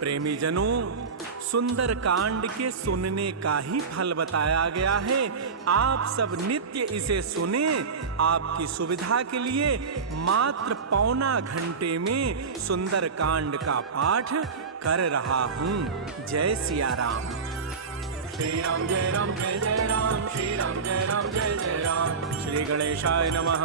प्रेमी जनों, सुंदर कांड के सुनने का ही फल बताया गया है। आप सब नित्य इसे सुने। आपकी सुविधा के लिए मात्र पौना घंटे में सुंदर कांड का पाठ कर रहा हूँ। जय सिया राम। श्री राम जय राम जय जय राम, श्री राम जय राम जय जय राम। श्री गणेशाय नमः।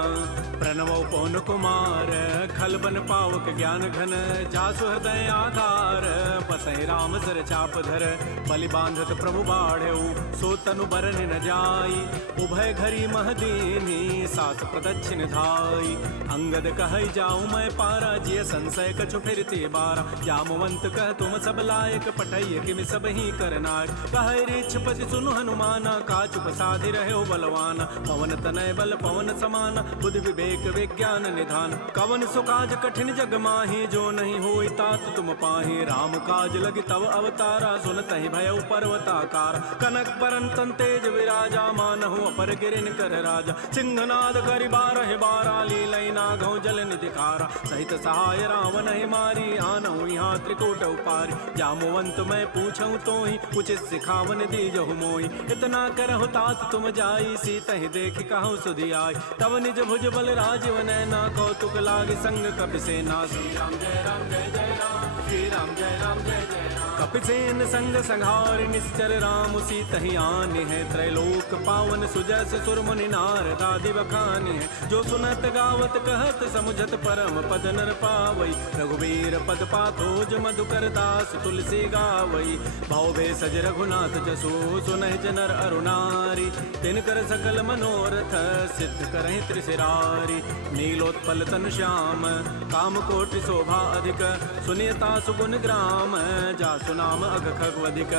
प्रणवो पवन कुमार, खलबन पावक ज्ञान घन, जासु हृदय आधार, बसहि राम सर चाप धर, बलि बांधत प्रभु बाढ़ऊ, सो तनु बरन न जाई, उभय घरी महदीनी, सास प्रदक्षिण धाई। अंगद कहै जाऊँ मैं पारा, जिय संशय कछु फिरते बारा, जामवंत कह तुम सब लायक, पठैय किमि सब ही करनाक। कहै रीछपति सुनु हनुमाना, काचुप साधि रहे बलवाना, पवन तनय बल पवन समाना, बुद्धि विवेक विज्ञान निधान। कवन सो काज कठिन जग माही, जो नहीं होई तात तुम पाही। राम काज लगी तव अवतारा, सुनतहि भयउ पर्वताकार। कनक बरन तेज विराजा, मानहु अपर गिरिन कर राजा। सिंहनाद करि बारहि बारा, लीलई नागौ जल निधिकारा। सहित सहाय रावण ही मारी, आनहु यहाँ त्रिकूट उपारी। जामवंत मैं पूछऊँ तोहि, उचित सिखावन दीजहु मोहि। इतना करहु तात तुम जाई, सीतहि देखि कहु सुधि आई। तब निज भुज बल राजीव नैना, कौतुक लागी संग कपिसेना। श्री राम जय राम जय जय राम, श्री राम जय राम जय जय राम। कपिसेन संग संहार, निश्चर राम सीतहि आने हैं। त्रैलोक पावन सुजस सुर मुनि नारद आदि बखाने हैं। जो सुनत गावत कहत समुझत परम पद नर पावई। रघुवीर पद पाथोज मधुकर दास तुलसी गावई। भाव भेषज रघुनाथ जसो, सुनहि जनर अरुणारी। तिनकर सकल मनोरथ, सिद्ध करहि त्रिशिरारी। नीलोत्पल तनु श्याम, काम कोटि शोभा अधिक। सुनियता सुगुण ग्राम, जासु नाम अघ खगवधिक।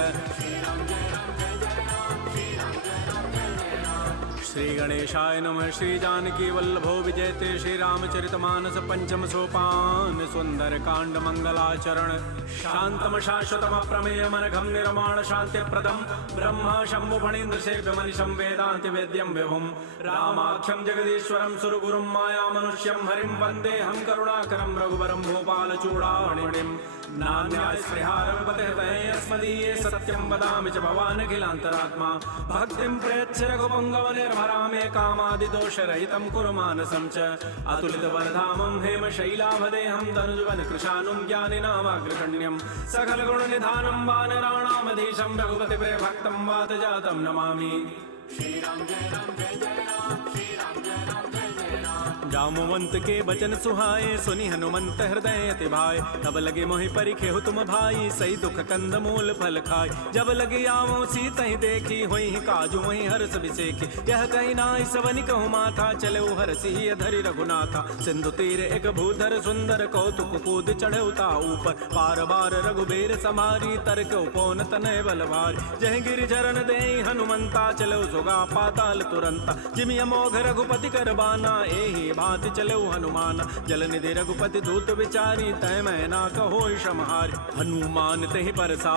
श्री गणेशाय नमः। श्री जानकी वल्लभो विजयते, श्री रामचरितमानस पंचम सोपान। सुंदर कांड मंगलाचरण। शांतम शाश्वतम प्रमेय मनघम निर्माण शांति प्रदम। ब्रह्म शंभु फणीन्द्र सेव्य मनिषं वेदांति वेद्यं विभुम। रामाख्यम जगदीश्वरम सुरगुरुम माया मनुष्यम हरिम वंदे हम करुणाकरम रघुवरम भूपाल चूड़ामणिम। नान्यास्पृहारपते सत्यं वदामि च भवानखिलान्तरात्मा। भक्तिं प्रयच्छ रघुपुङ्गव निर्भरा मे कामादिदोषरहितं कुरु मानसं च। अतुलितबलधामं हेमशैलाभदेहं तनुजवन कृशानुं ज्ञानिनामाग्रगण्यं। सकलगुणनिधानं वानराणामधीशं रघुपतिप्रियभक्तं वातजातं नमामि। श्रीराम जय राम जय जय राम, श्रीराम जय राम जय जय राम। जामवंत के बचन सुहाए, सुनि हनुमंत हृदय अति भाए। तब लगे मोहि परिखेहु तुम भाई, सही दुख कंद मूल फल खाय। जब लगे आवो सीतहि देखी, होई काजू वहीं हर्ष बिसेखी। यह कही नाई सवनि कहु माथा, चले हरषि धरि रघुनाथा। सिंधु तीर एक भूधर सुंदर, कौतुक कूद चढ़े उता ऊपर। पार बार रघुबीर समारी, तरक उपौन तनय बल भारी। जह गिरि चरण देहि हनुमंता, चलो सुगा पाताल तुरंता। जिमि अमोघ रघुपति कर बाना, एहि भांति चलो हनुमान। जल निधि रघुपति दूत विचारी, तय मैं ना कहो क्षमहारी। हनुमान तेहि परसा,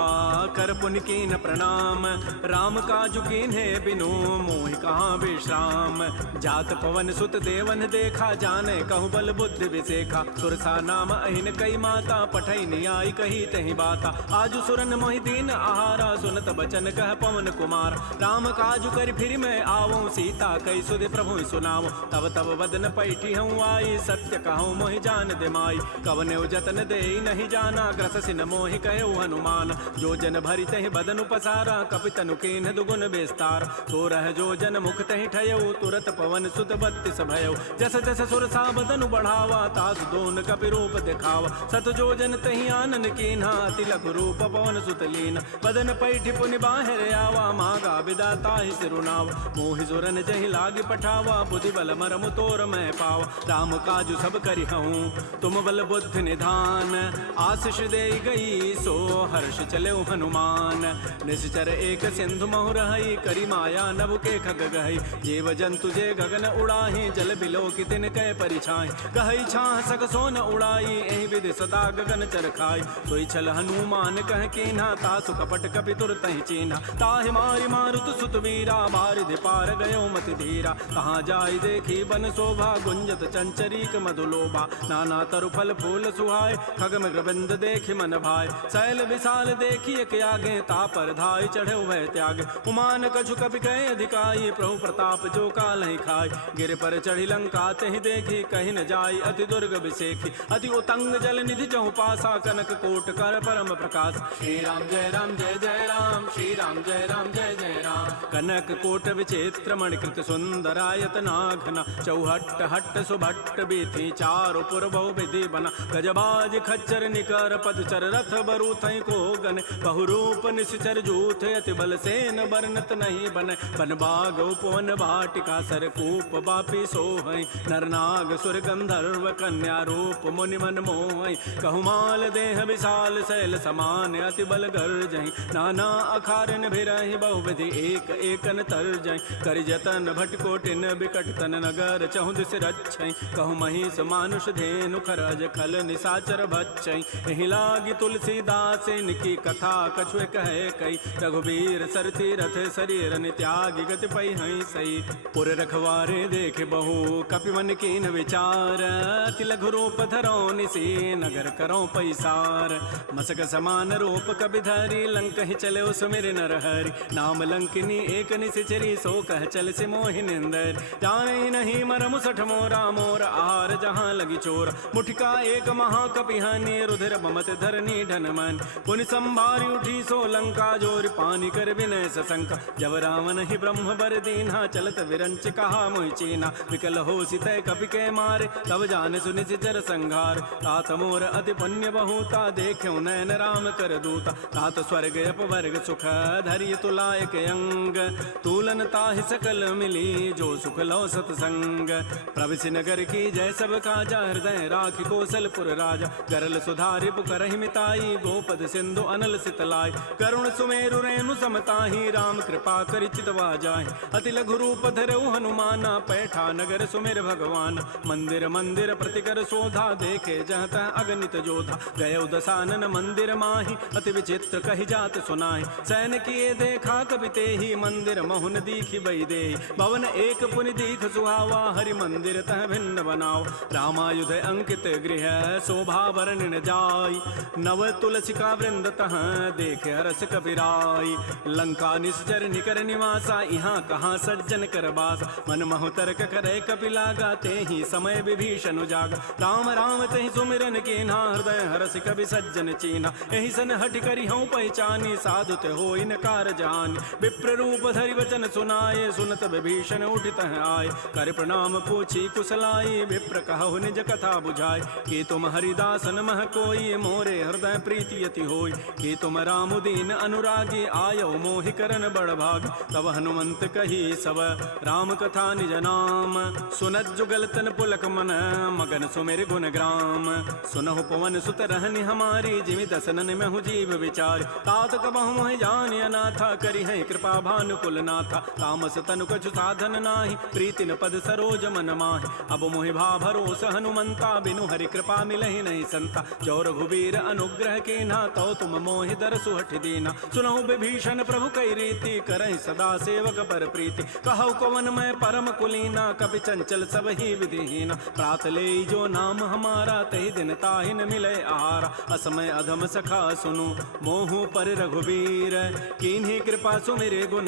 कर पुनि कीन प्रणाम। राम काजु कीन्हे बिनु, मोहि कहाँ विश्राम। जात पवन सुत देवन देखा, जाने कहु बल बुद्धि विसेखा। सुरसा नाम अहिन कई माता, पठै नियाई कही तहि बाता। आजु सुरन मोहि दीन आहारा, सुनत बचन कह पवन कुमार। राम काजु कर फिर मैं आवो, सीता कई सुधि प्रभु सुनावो। तब तब बदन पैठी हूँ आई, सत्य कहूँ मोहि जान दे माई। कवने जतन दे नहीं जाना, ग्रस सिन मोहि कहो हनुमान। जो जन भरि तहि बदनु पसारा, कपितनु कीन्ह दुगुन विस्तार। तो रह जो जन मुख तहि ठयऊ, तुरत पवन सुत बत्तिस भयऊ। जस जस सुरसा बदनु बढ़ावा, तास दोन कपि रूप दिखावा। सत जो जन तहि आनन कीन्हा, तिलक रूप पवन सुत लीन। बदन पैठी पुनि बाहर आवा, मागा विदा ताहि सिरुनावा। मोहि सुरन जहि लागी पठावा, बुद्धि बल मरमु तोर मैं पावा। राम काजु सब करिहऊँ, तुम बल बुद्धि निधान। आशीष दे गई सो हर्ष चले हनुमान। निश्चर एक सिंधु महु रही, करी माया नभ के खग गई। जीव जंतु जे गगन उड़ाही, जल बिलो की तिन कै परिछाई। कहई छाह सक सोन उड़ाई, एहि विधि सदा गगन चर खाई। सोई छल हनुमान कह कीन्हा, तासु कपट कपि तुरतहि चीन्हा। ताहि मारि मारुत सुत वीरा, बारिधि पार गयो मति धीरा। कहाँ जाई देखी बन शोभा, गुंजत चंचरीक मधुलोभा नाना तरु फल फूल सुहाय खग मृगबिंद देखि मन भाय शैल विशाल देखिए के आगे तापर धाय चढ़े भय त्याग उमान कछु कपि कहे अधिकाई प्रभु प्रताप जो काल ही खाय गिर पर चढ़ी लंका तेहि देखी कहीं न जाय अति दुर्ग विसेखी अति उतंग जल निधि चहुपासा कनक कोट कर परम प्रकाश श्री राम जय जय राम श्री राम जय जय राम कनक कोट विचित्र मणिकृत सुंदरायत नाघना चौहट्ट हट्ट सुभट्ट बीथी चारु पुर बहु विधि बना गजबाज खच्चर निकर पदचर रथ बरु थई को गन बहुरूप निश्चर जूथ अति बल सेन बरनत नहीं बन बन बाग उपवन भाटिका सरकूप बापी सोहै नरनाग सुर गंधर्व कन्या रूप मुनि मन मोहै कहुमाल देह विशाल शैल समान अति बल गर्जहि नाना अखारन भिरहि बहुविधि एक एकन तरजहि कर जतन भटकोटिन बिकट तन नगर चहु दिस रक्षै कहु महिष मानुष धेनु खरज खल निसाचर भक्षै एहि लागी तुलसीदास इनकी कथा कछुए कहे कई रघुबीर सरथी रथ शरीर त्यागी गति पै हई सई पुर रखवारे देख बहु कपि मन कीन विचार अति लघु रूप धरो निसी नगर करो पैसार मसक समान रूप कबि धरी लंक ही चले सुमिर नर हरि नाम लंकिनी एक निसिचरी सो कह चल से मोहि निंदर जाने नहीं मरमु सठ मोरा मोर आहार जहाँ लगी चोर मुठिका एक महाकपिहानी रुधिर बमत धरनी ढन मन पुनि संभारी उठी सो लंका जोर पानी कर विनय सशंका जब रावण ही ब्रह्म बर दीन्हा चलत विरंच कहा मोहि चीना विकल हो सितय कपि के मारे तब जान सुनि सिचर संघार तात मोर अति पुण्य बहुता देख्यो नयन राम कर दूता तात स्वर्ग अपवर्ग सुख धैर्य तुलायक अंग तूलन ताहि सकल मिली जो सुख लो सतसंग प्रविशि नगर की जय सब काजा हृदय राखि कौशलपुर राजा गरल सुधारि पुकरहि मिताई गोपद सिंधु अनल सितलाई करुण सुमेरु रेणु समताहि राम कृपा करि चितवा जाहि अति लघु रूप धरऊ हनुमाना पैठा नगर सुमेर भगवान मंदिर मंदिर प्रतिकर शोधा देखे जहाँ तह अगणित जोधा गय दसानन मंदिर माही अति विचित्र कही जात सुनाहि सैन किए देखा कवि तेहि मंदिर महुन दीखि बई दे भवन एक पुनि दीख सुहावा हरि मंदिर तह भिन्न बनाओ रामायुध अंकित गृह शोभा वर्णन जाय नव तुलसिका वृंद तह देख हरस कबीराई लंका निश्चर निकर निवासा यहाँ कहाँ सज्जन कर बास मन महु तर्क करे कपिलागा ते ही समय विभीषण जागा राम राम तेहि सुमिरन कीन्हा हृदय हरस कवि सज्जन चीना एहि सन हट करि हूँ पहचानी साधु ते हो इनकार जान विप्र रूप धरि वचन सुनाए सुनत विभीषण उठित आए कर प्रणाम पूछी कुशलाई विप्र कहु निज कथा बुझाए कि तुम हरिदासन मह कोई मोरे हृदय प्रीति यति होय कि तुम राम दीन अनुरागी आयो मोहि करन बड़ भाग तब हनुमंत कही सब राम कथा निज नाम सुनत जुगल तन पुलक मन मगन सुमेर गुण ग्राम सुनहु पवन सुत रहनि हमारी जिमि दसनन में हूँ जीव विचार तात कबहु मोहि जान अनाथा करी है कृपा भानुकुल नाथा तामस तनु कछु साधन नाही प्रीति न पद सरोज मन माहि अब मोहि भा भरोस हनुमंता बिनु हरि कृपा मिलहि नहीं संता जो रघुबीर अनुग्रह की ना तो तुम मोहि दरसु हठ दीना सुनहु विभीषण प्रभु कई रीति करहि सदा सेवक पर प्रीति कहु कवन मैं परम कुलीना कपि चंचल सब ही विधिहीना प्रात ले जो नाम हमारा तहि दिन ताहि न मिले आहारा असमय अधम सखा सुनु मोहु पर रघुबीर कीन्ही कृपा सुमिरे गुण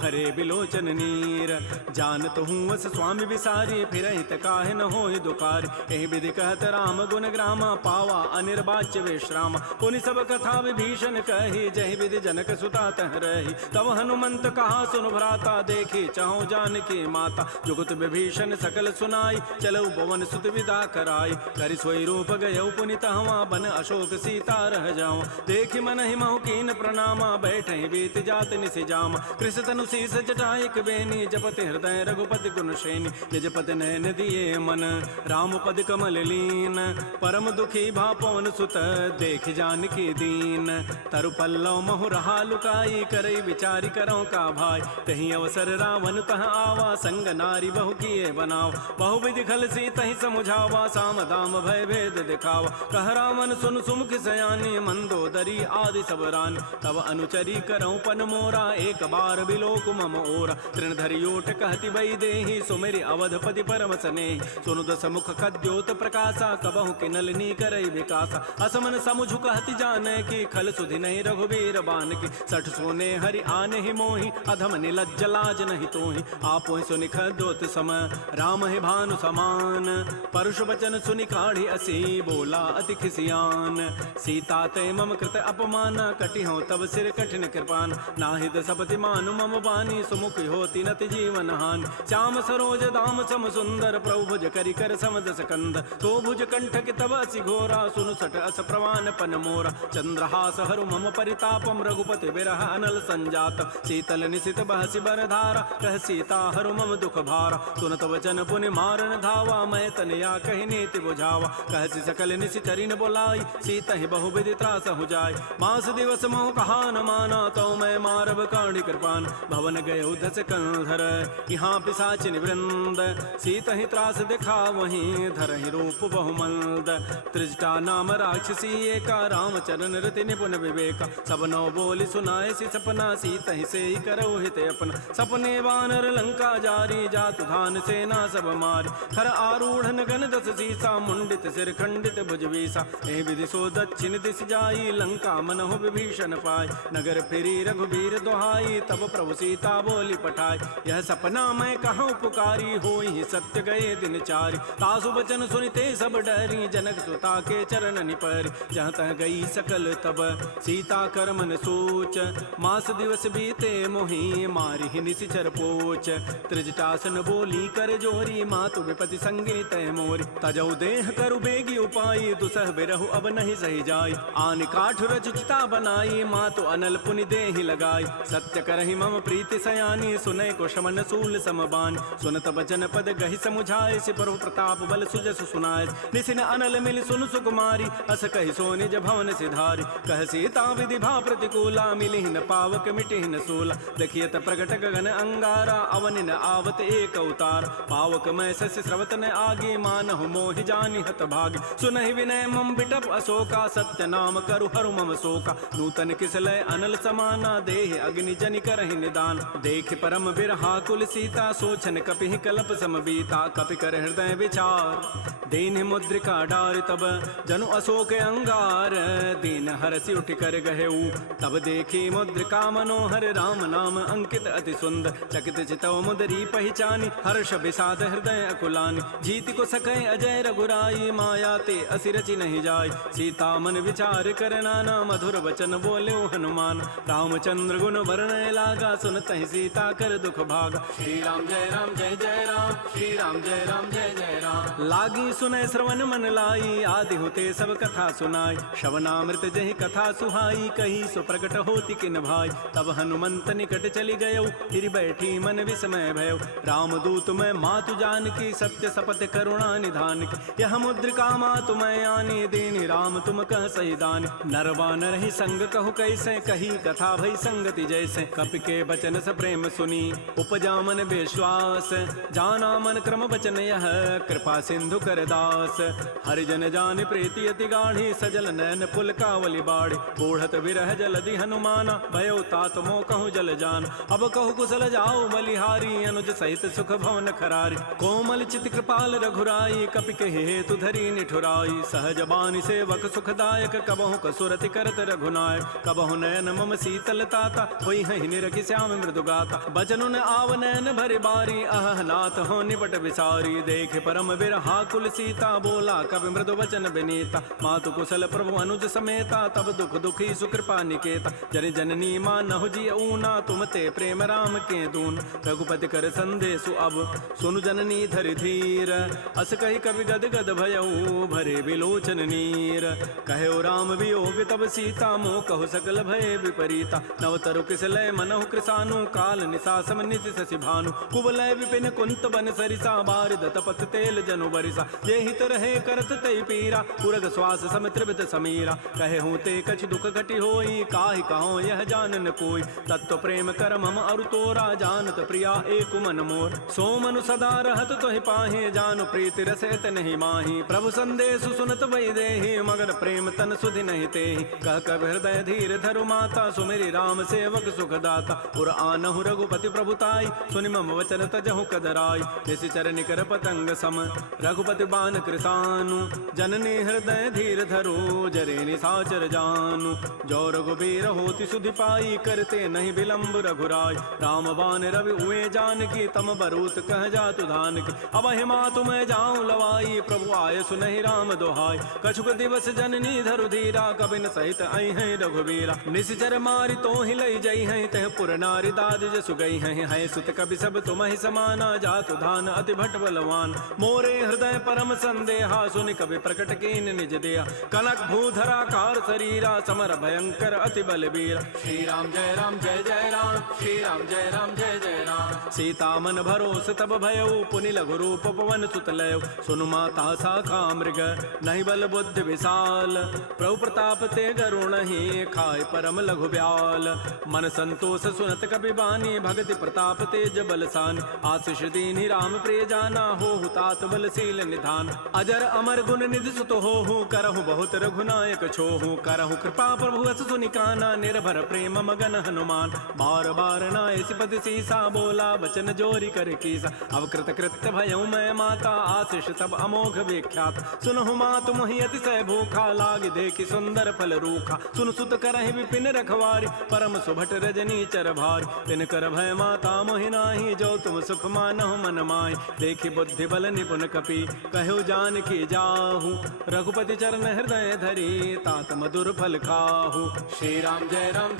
भरे बिलोचन नीर जानत हूँ अस स्वामी विसारी फिर काहे न होहि दुखारी एहि विधि कहत राम गुण ग्रामा पावा अनिर्वाच्य विश्राम पुनि सब कथा विभीषण कही जहि विधि जनक सुता तह रही तब हनुमंत कहा सुन भ्राता देखी चाहु जानकी माता जुगत विभीषण सकल सुनाई चलो पवन सुत विदा कराई करि सोई रूप गयौ पुनि तहवा बन अशोक सीता रह जाओ देखि मन ही महु कीन प्रणामा बैठे बीत जात निसि जामा कृष तनु शीस जटाइक बेनी जपति हृदय रघुपति गुण श्रेणी निज पति नयन दिए मन राम पद कमल लीन परम दुखी भा पवन सुत देख जानकी दीन तरु पल्लव महु रहा लुकाई करई विचारी करो का भाई तही अवसर रावण तह आवा संग नारी बहु किए बनाओ बहु विधि खल सी तही समुझावा साम दाम भय भेद दिखावा कह रावण सुन सुमुख सयानी मंदोदरी आदि सब रान तब अनुचरी करऊं पन मोरा एक बार बिलोक मम ओरा तृण धरियोट कहति बई देहि सुमेरि अवधपति पर करम सने सुनु दस मुख खद्योत प्रकाशा कबहु के नलिनी करई विकासा असमन समुझु कहति जाने की खल सुधि नहीं रघुबीर बान की सठ सोने हरि आने ही मोहि अधम निलज्ज लाज नहीं तोहि आपो सुनि खद्योत सम राम है भानु समान परुष वचन सुनि काढ़ी असी बोला अति खिसियान सीता ते मम कृत अपमान कटि हो तब सिर कठिन कृपान नाहिद सपति मानु मम बानी सुमुख होती नति जीवन हान श्याम सरोज दाम सम सुंदर प्रभु भुज करि कर समदस कंद तो भुज कंठ के तब असि घोरा सुनु सट अस प्रवान पन मोरा चंद्रहास हरु मम परितापम रघुपति विरह अनल संजात शीतल निशित बहसि बरधारा कह सीता हरु मम दुख भारा सुनत वचन पुनि मारन धावा मैं तनया कहि नीति बुझावा कहसि सकल निशि चरिन बोलाई सीता ही बहु विधि त्रास हो जाय मास दिवस मोह कहा न माना तो मैं मारब काढ़ी कृपान भवन गए दस कंधर यहाँ पिशाचिन वृंद सीता ही त्रास दिखा वहीं धर ही रूप बहुमंद त्रिजटा नाम राक्षसी एका रामचरण रति निपुण विवेका सब नौ बोली सुनाए सी सपना सीता ही से ही करो हित अपना सपने वानर लंका जारी जातु धान सेना सब मारी खर आरूढ़ गण दस सीसा मुंडित सिर खंडित भुजवीसा ए विधि सो दक्षिण दिश जाई लंका मनहु विभीषण पाई नगर फिरी रघुबीर दोहाई तब प्रभु सीता बोली पठाई यह सपना मैं कहूँ पुकारी होई सत्य गए दिन चारि तासु बचन सुनिते सब डरी जनक सुता के चरण निपरि जहाँ तह गई सकल तब सीता कर मन सोच मास दिवस बीते मोहि मारि ही निशिचर पोच त्रिजटासन बोली कर जोरी मातु विपति संगी तय मोरी तजौ देह करु बेगी उपाई दुसह बिरहु अब नहीं सही जाई आन काठ रचिता बनाई मातु अनल पुनि देहि लगाई सत्य करहि मम प्रीति सयानी सुनय को शमन सूल समबान सुनत बचन पद गहि समुझाए सि प्रभु प्रताप बल सुजस सुनाय निसिन अनल मिल सुन सुकुमारी अस कहि सो निज भवन सिधारी कह सीता विधि भा प्रतिकूला मिलिहि न पावक मिटिहि न सूला देखियत प्रगट गगन अंगारा अवनि न आवत एक अवतार पावक मैं सस्य स्रवत न आगे मानहु मोहि जानि हत भाग सुनहि विनय मम बिटप अशोका सत्य नाम करु हरु मम शोका नूतन किसलय अनल समाना देहि अग्नि जनि करहि निदान देख परम बिरहा कुल सीता सोचन कपिहि कलप सम बीता कपि कर हृदय विचार दीन मुद्रिका डार तब जनु अशोक अंगार दीन हरसि उठ कर गहेऊ तब देखी मुद्रिका मनोहर राम नाम अंकित अति सुंदर चकित चितव मुदरी पहचानी हर्ष विषाद हृदय अकुलानी जीत को सकै अजय रघुराई माया ते असिरचि नहीं जाय सीता मन विचार कर नाना मधुर वचन बोले हनुमान रामचंद्र गुण वर्णय लागा सुनत ही सीता कर दुख भागा श्री राम जय राम जय जय राम श्री राम जय राम जय जय राम लागी सुनय श्रवण मन लाई आदि होते सब कथा सुनाई श्रवणामृत जहि कथा सुहाई कही सो प्रकट होती किन भाई तब हनुमंत निकट चली गयो फिर बैठी मन विस्मय भयो राम दूत मैं मातु जान की सत्य सपथ करुणा निधान की यह मुद्रिका मातु मैं आनी दीनी राम तुम कह सही दान नरवान रही संग कहु कैसे कही कथा भई संगति जैसे कपि के बचन स प्रेम सुनी उपजा मन विश्वास जाना मन क्रम बचन यह कृपा सिंधु कर दास हरिजन जान प्रीति अति गाढ़ी सजल नैन पुल कावली बाढ़ी बूढ़त विरह जलधि हनुमाना भयो तात मो कहूँ जल जान अब कहु कुशल जाओ बलिहारी अनुज सहित सुख भवन खरारी कोमल चित कृपाल रघुराई कपि के हेतु धरी निठुराई सहज बानी सेवक सुखदायक कबहु कसुरति करत रघुनायक कबहु नयन मम शीतल ताता होई है निरखि श्याम मृदु गाता बचनु न आव नयन भरि बारी अह नाथ हो निपट विसारी देख परम बिरहा कुल सीता बोला कवि मृदु वचन विनीता मातु कुशल प्रभु अनुज समेता तब दुख दुखी सुकृपा निकेता जन जननी मानहु जी ऊना तुम ते प्रेम राम के दून रघुपति कर संदेशु अब सुनु जननी धरि धीर अस कहि कवि गद गद भयऊ भरे विलोचन नीर कहो राम वियोग तब सीता मोह कहु सकल भय विपरीता नव तरु किसलय मनहु कृसानु काल निशासम निशि शशि भानु कुवलय विपिन कुंत बन सरिसा बारिद तपत तेल जनु बरिसा ये हित रहे करत तय पीरा पुरग श्वास सम त्रिवित समीरा कहे हूँ ते कछ दुख घटी होई काहि कहो यह जानन कोई तत्व प्रेम कर मम अरु तोरा जानत प्रिया एक मन मोर सो मनु सदा रहत तोहि पाहे जानु प्रीति रसत नहीं माही प्रभु संदेश सुनत वै देहि मगर प्रेम तन सुधि नहीं तेहि कह कब हृदय धीर धरु माता सुमेरी राम सेवक सुखदाता पुर आनहु रघुपति प्रभुताई सुनि मम वचन तजहु कदराई जैसे निश्चर निकर पतंग सम रघुपति बान कृतानु जननी हृदय धीर धरो जरे निशाचर जानु जो रघुबीर होति सुधि पाई करते नहीं विलंब रघुराय राम बान रवि हुए जानकी तम बरूत कह जातु धान की अब हिमा तुम्हें जाऊं लवाई प्रभु आय सुनहि राम दोहाय कछुक दिवस जननी धरु धीरा कबिन सहित आई है रघुबीरा निश्चर मारी तो ही लई जई है तह पुर नारी दाद जसु गई है सुत कवि सब तुम ही समाना जातु धान अति भट बलवान मोरे हृदय परम संदेहा सुनि कवि प्रकट कीन निज दिया कनक भूधरा कार शरीरा समर भयंकर अति बलबीर श्री राम जय राम श्री राम जय जय राम सीता मन भरोस तब भयउ पुनि लघु रूप पवन सुत लय सुनु माता साखा मृग नहीं बल बुद्धि विशाल प्रभु प्रताप ते गरुण ही खाय परम लघु ब्याल मन संतोष सुनत कपि बानी भगति प्रताप तेज बलसान आशीष दीनि राम प्रिय जाना हो तात बलशील निधान अजर अमर गुण निधि सुत हो करहु बहुत रघुनायक छोहु करहु कृपा प्रभु अस सुनिकाना निर्भर प्रेम मगन हनुमान बार बार नायसि पति सीसा बोला बचन जोरी कर कीसा अब कृत कृत्य भयउ मैं माता आशीष तब अमोघ विख्यात सुनहु मातु मोहि अतिशय भूखा लाग देखि सुंदर फल रूखा सुन सुत करहि विपिन रखवारी परम सुभट रजनी चर भारी तिन कर भय माता मोहि नाही जो तुम सुख मानहु मन माहि देखि बुद्धि बल निपुण कपि कहु जान की जाहु रघुपति चरण हृदय धरी तात मधुर फल खाहु श्री राम जय राम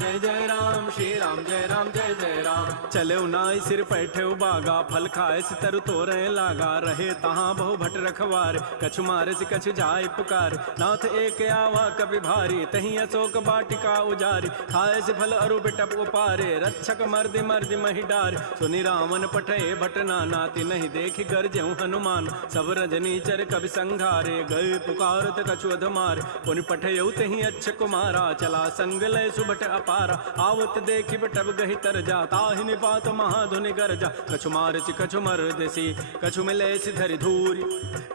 श्री राम जय जय राम चले नाई सिर पैठे बागा फल खाए सितर तोरे लागा रहे तहाँ बहु भट रखवार कछु मारे से कछु जाय पुकार नाथ एक आवा कपि भारी तही अशोक बाटिका उजारी खाए से फल अरु बिटप उपारे रक्षक मर्दि मर्दि मही डार सुनि रावण पठे भट नाती नहीं देखि गरजेउ हनुमान सब रजनी चर कवि संघारे गए पुकारत कछु अधमार पुनि पठेउ तही अच्छ कुमारा चला संग लय सुभट अपारा आवत देखि बटब गहि तर जा ताहि निपात महाधुनि गरजा कछु मारचि कछु मर्दसी कछु मिले धरि धूरी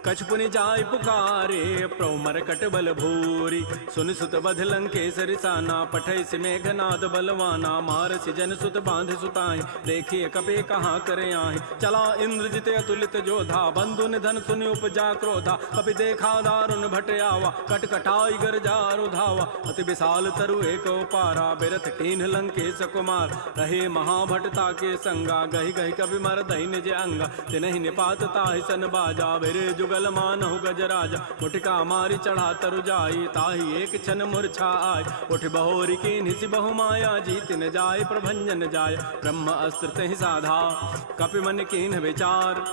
कछु पुनि जाय पुकारे प्रभु मरकट बल भूरी सुनि सुत बध लंकेसरि साना पठै सि मेघनाद बलवाना मारसि जन सुत बांध सुताई देखिए कपि कहाँ करे आहि चला इंद्रजित अतुलित जोधा बंधु निधन सुनि उपजा क्रोधा कपि देखा दारुण भट आवा कटकटाई गरजारु धावा अति विशाल तरु एक पारा बिरथ कीन्ह लंकेश कुमार रहे महाभटता के संगा गहि गहि कवि मर दहि निज अंगा तिनहि निपात ताहि सन बाजा बिरे जुगल मानहु गजराजा मुटिका मारी चढ़ा तरु जाई ताहि एक क्षण मूर्छा आय उठ बहोरी कीन्हि सि बहु माया जीत न जाय प्रभंजन जाय ब्रह्म अस्त्र तहि साधा कपि मन कीन्ह विचार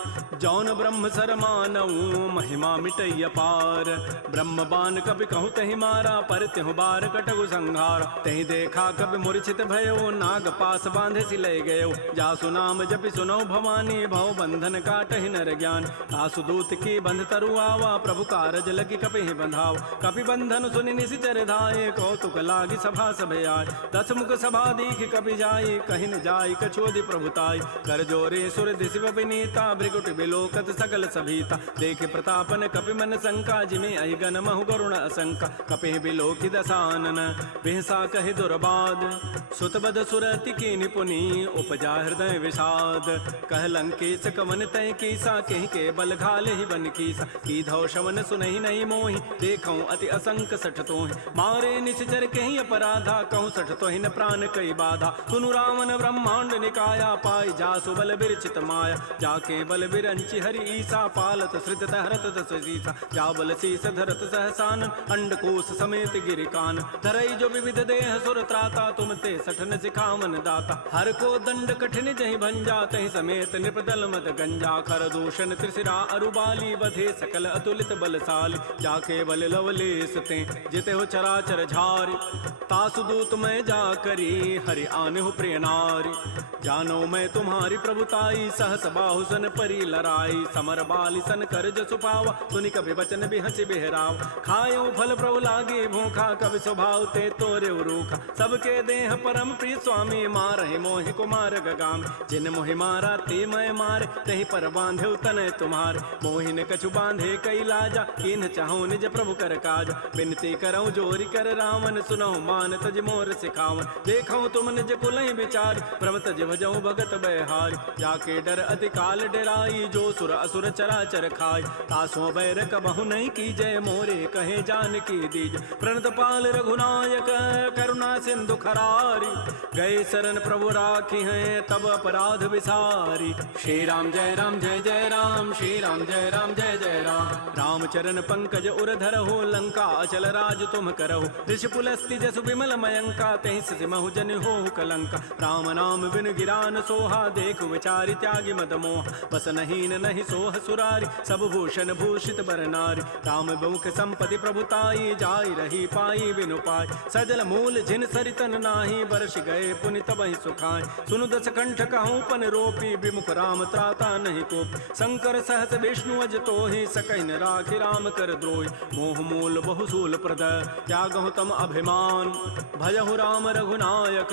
जौन ब्रह्म सर मानऊ महिमा मिटैय पार ब्रह्म बान कपि कहु तहि मारा पर त्यहु बार कटगु संघार तहि देखा कपि मूर्छित भयो नाग पास बांधे सि लय गयो जासु नाम जपि सुनो भवानी भव बंधन काटहि नर ज्ञान तासु दूत की बंध तरु आवा प्रभु कारज लगी कपि बंधाव कपि बंधन सुनि निशिचर धाये कौतुक लागी सभा सभे आय दस मुख सभा दीख कपि जाई कहि न जाई कछोदि प्रभुताई कर जोरे सुर दिशिव विनीता भृगुट बिलोकत सकल सभीता देख प्रतापन कपि मन शंका जिमे अहि गण महु गरुण असंका कपि बिलोकि दसानन बिहसा कहि दुर्बाद सुतबद सुरति की निपुनी उपजा हृदय विषाद कह लंकेश कवन तय कीसा कहीं के बल घाले ही बन कीसा की धौ शवन सुनहि नहीं मोहि देखऊं अति असंक सठ तोहि मारे निश्चर कहीं अपराधा कहूँ सठ तोहि न प्राण कई बाधा सुनु रावण ब्रह्मांड निकाया पाई जासु बल बिरचित माया जाके बल बिरंचि हरि ईसा पालत श्रित हरत दस सीसा जा बल शीस धरत सहसान अंडकोश समेत गिरिकान धरई जो विविध देह सुर त्राता तुम ते सठन सिखावन दाता हर को दंड कठिन जहि भंजा तहि समेत निपदल मत गंजा कर दूषण त्रिशिरा अरुबाली बधे सकल अतुलित बलशाली जाके बल लवलेस ते जिते हो चराचर झारी तासु दूत मैं जा करी हरि आने हो प्रिय नारी जानो मैं तुम्हारी प्रभुताई सहस बाहु सन परी लराई समर बाली सन कर जसु पावा सुनि कभी वचन भी हंसी बिहराव खायो फल प्रभु लागे भूखा कभी स्वभाव ते तोरे रूखा सबके देह परम प्रिय स्वामी मारहि मोहि कुमार गगाम जिन मोहि मारा ते मैं मारे तहि पर बांधे तनय तुम्हारे मोहि न कछु बांधे कई लाजा किन चाहूं निज प्रभु कर काज बिनती करऊं जोरी कर रावण सुनहु मान तज मोर सिखावन देखऊं तुम निज कुलहि विचार प्रभ तज भजऊं भगत बहारी जाके डर अति काल डेराई, जो सुर असुर चराचर खाय, तासों बैर कबहु नहीं की जय, मोरे कहे जान की दीज। प्रणत पाल रघुनायक करुणा सिंधु खरारी, गए शरण प्रभु राखी हैं तब अपराध विसारी। श्री राम जय राम जय जय राम, श्री राम जय राम जय जय राम। रामचरण पंकज उर धरहु, लंका अचल राज तुम करहु। ऋषि पुलस्ति जसु विमल मयंका, तेहि सिमहु जन होहु कलंका। राम नाम बिन गिरान सोहा, देखु विचारि त्यागी मद मोह। बस नहीं नहीं सोह सुरारी, सब भूषण भूषित बर नारी। राम मुख संपत्ति प्रभुताई, जाई रही पाई बिनु पाई। सजल मूल जिन सरितन नाही, बरस गए पुनि तबहि सुखाय। सुनु दस कंठ कहूँ पन रोपी, विमुख राम त्राता नहीं कोप। शंकर सहस विष्णु अज तोहि, सकहि न राखि राम कर द्रोहि। मोह मूल बहुसूल प्रद, त्यागहु तम अभिमान। भजहु राम रघुनायक,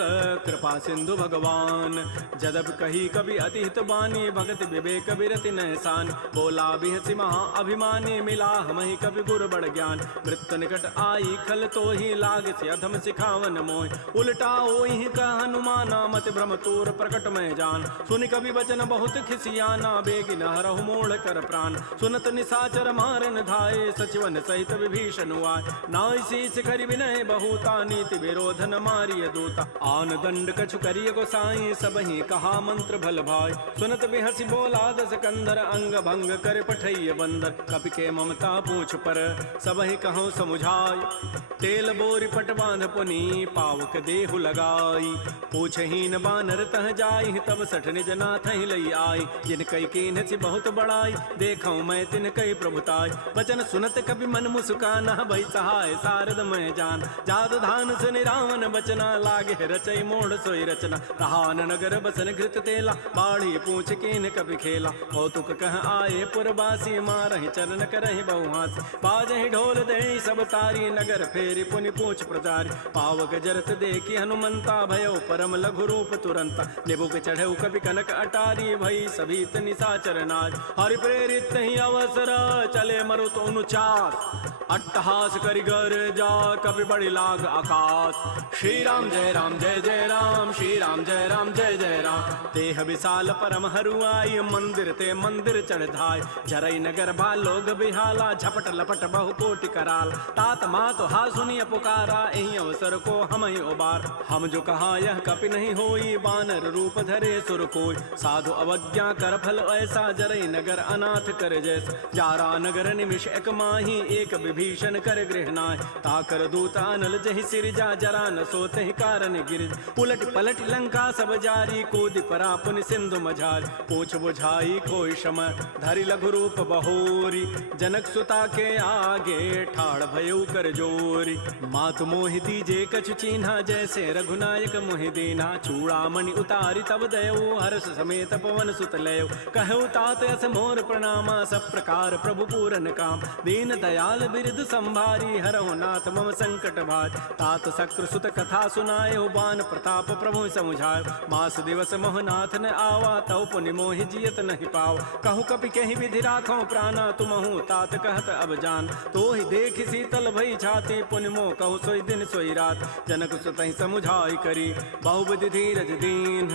कृपा सिंधु भगवान। जदब कही कवि अति हित बानी, भगत विवेक विरति नहसान। बोला बिहसि महा अभिमानी, मिला हमहि कवि गुर बड़ ज्ञान। मृत्यु निकट आई खल तोहि, लाग से अधम सिखावन मोहि। उल्टा ओहि कह हनुमाना, मत भ्रम तोर प्रकट में जान। सुनि कवि वचन बहुत खिसियाना, बेगी न हरहु मोड़ कर प्राण। सुनत निशाचर मारन धाये, सचिवन सहित विभीषण आए। नाई शीस करि विनय बहुता, नीति विरोध न मारिय दूता। आन दंड कछु करिय गोसाई, सबहि कहा मंत्र भल भाई। सुनत बिहसि बोला दस कंधर, अंग भंग कर पठैय बंदर। कपि के ममता पूछ पर, सबहि कहूँ समुझाई। तेल बोरी पट बांध पुनि, पावक देहु लगाई। पूछहीन बानर तह जाई, तब सठ निज नाथ ही लई आई। जिन कई कीन सी बहुत बड़ाई, देखऊँ मैं तिन कई प्रभुताई। वचन सुनत कपि मन मुस्काना, भई सहाय सारद मैं जान। जात धान सुनि रावण बचना, लागे रचई मोड़ सोई रचना। कहान नगर बसन घृत तेला, बाढ़ी पूछ कीन कपि खेला। कौतुक कह आए पुरवासी, मारहि चरण करहि बहुहासी। बाजहि ढोल देहि सब तारी, नगर फेरि पुनि पूछ प्रचारी। पावक जरत देखी हनुमंता, भयो परम लघु रूप तुरंता। निबुक चढ़ऊ कपि कनक अटारी, भई सभीत निशाचर नारी। हरि प्रेरित ही अवसर, चले मरुत अनुचास। अट्टहास करि गर जा, कपि बड़ि लाग आकाश। श्री राम जय राम जय जय राम, श्री राम जय राम जय जय राम। तेह विशाल परम हरुआई, मंदिर ते मंदिर चढ़ धाय। जरई नगर भा लोग बिहाला, झपट लपट बहु कोटि कराल। तात मात हा सुनिय पुकारा, एहि अवसर को हम ही उबार। हम जो कहा यह कपि नहीं होई, बानर रूप धरे सुर कोई। साधु अवज्ञा कर फल ऐसा, जरई नगर अनाथ कर जैसा। जारा नगर निमिष एक माही, एक विभीषण कर गृह नाय। ताकर दूत अनल जहि सिरजा, जरा न सोते ही कारण गिर। उलट पलट लंका सब जारी, कूदि परा पुनि सिंधु मझारी। पूछ बुझाई खोई शम, धरि लघु रूप बहोरी। जनक सुता के आगे, ठाड़ भयउ कर जोरी। मातु मोहि दीजे कछु चीन्हा, जैसे रघुनायक मोहि दीना। चूड़ामणि उतारी तब दयऊ, हर्ष समेत पवन सुत लयऊ। कहऊ तात अस मोर प्रणामा, सब प्रकार प्रभु पूरन काम। दीन दयाल बिरद संभारी, हरहु नाथ मम संकट भार। तात शक्र सुत कथा सुनायो, बान प्रताप प्रभु समुझायो। मास दिवस मोहनाथ न आवा, तव पुनि मोहि जियत नहीं पाव। कहूँ कपि कहीं विधि राखो प्राणा, तुमहु तात कहत अब जान। तो ही देख शीतल भई छाती, पुनि मोह कहु सोई दिन सोई रात। जनक सुतहि समुझाई करी, बहुविधि धीरज दीन।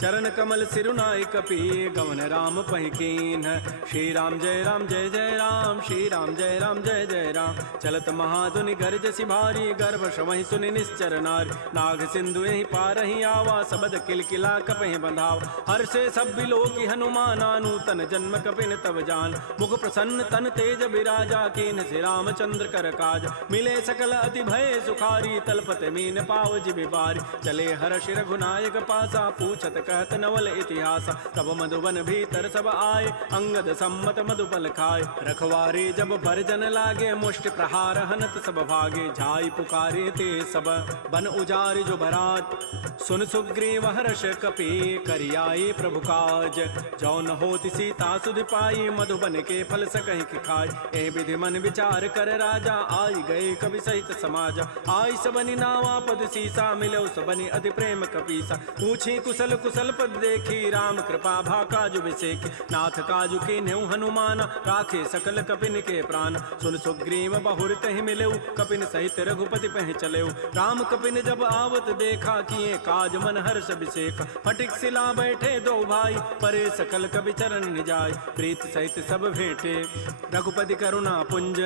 चरण कमल सिरुनाई कपि, गवन राम पहि कीन। श्री राम जय राम जय जय राम, श्री राम जय राम जय जय राम। चलत महाधुनि गरजसि भारी, गर्भ श्रवहि सुनि निश्चर नारी। नाग सिंधु यहीं पारहि आवा, सबद किलकिला कपहि बंधाव। हर्षे सब बिलोकी हनुमाना, नूतन जन्म कपिन तब जान। मुख प्रसन्न तन तेज बिराजा, कीन से रामचंद्र कर काज। मिले सकल अति भय सुखारी, तलपत मीन पाव जिबि बारी। चले हर्ष रघुनायक पासा, पूछत कहत नवल इतिहासा। तब मधुबन भीतर सब आए, अंगद सम्मत मधुपल खाए। रखवारे जब बरजन लागे, मुष्टि प्रहार हनत सब भागे। झाई पुकारे ते सब, बन उजारि जो भरात। सुन सुग्रीव हर्ष कपि, करियाए प्रभु काज। जौन होति सीता सुधि पाई, मधुबन के फल सकहि कि खाय। ए विधि मन विचार कर राजा, आई गए कवि सहित समाज। आई सबनि नावा पद सीसा, मिलो सबनि अति प्रेम कपीसा। पूछी कुशल कुशल पद देखी, राम कृपा भा काजु विसेखी। नाथ काजु के नेउ हनुमान, राखे सकल कपिन के प्राण। सुन सुग्रीव सुग्रीव बहुरत ही मिलेऊ, कपिन सहित रघुपति पह चलेऊ। राम कपिन जब आवत देखा, किए काज मन हर्ष अभिषेक। फटिक सिला बैठे दो भाई, परे सकल कवि चरण निजाय। प्रीत सहित सब भेंटे, रघुपति करुणा पुंज।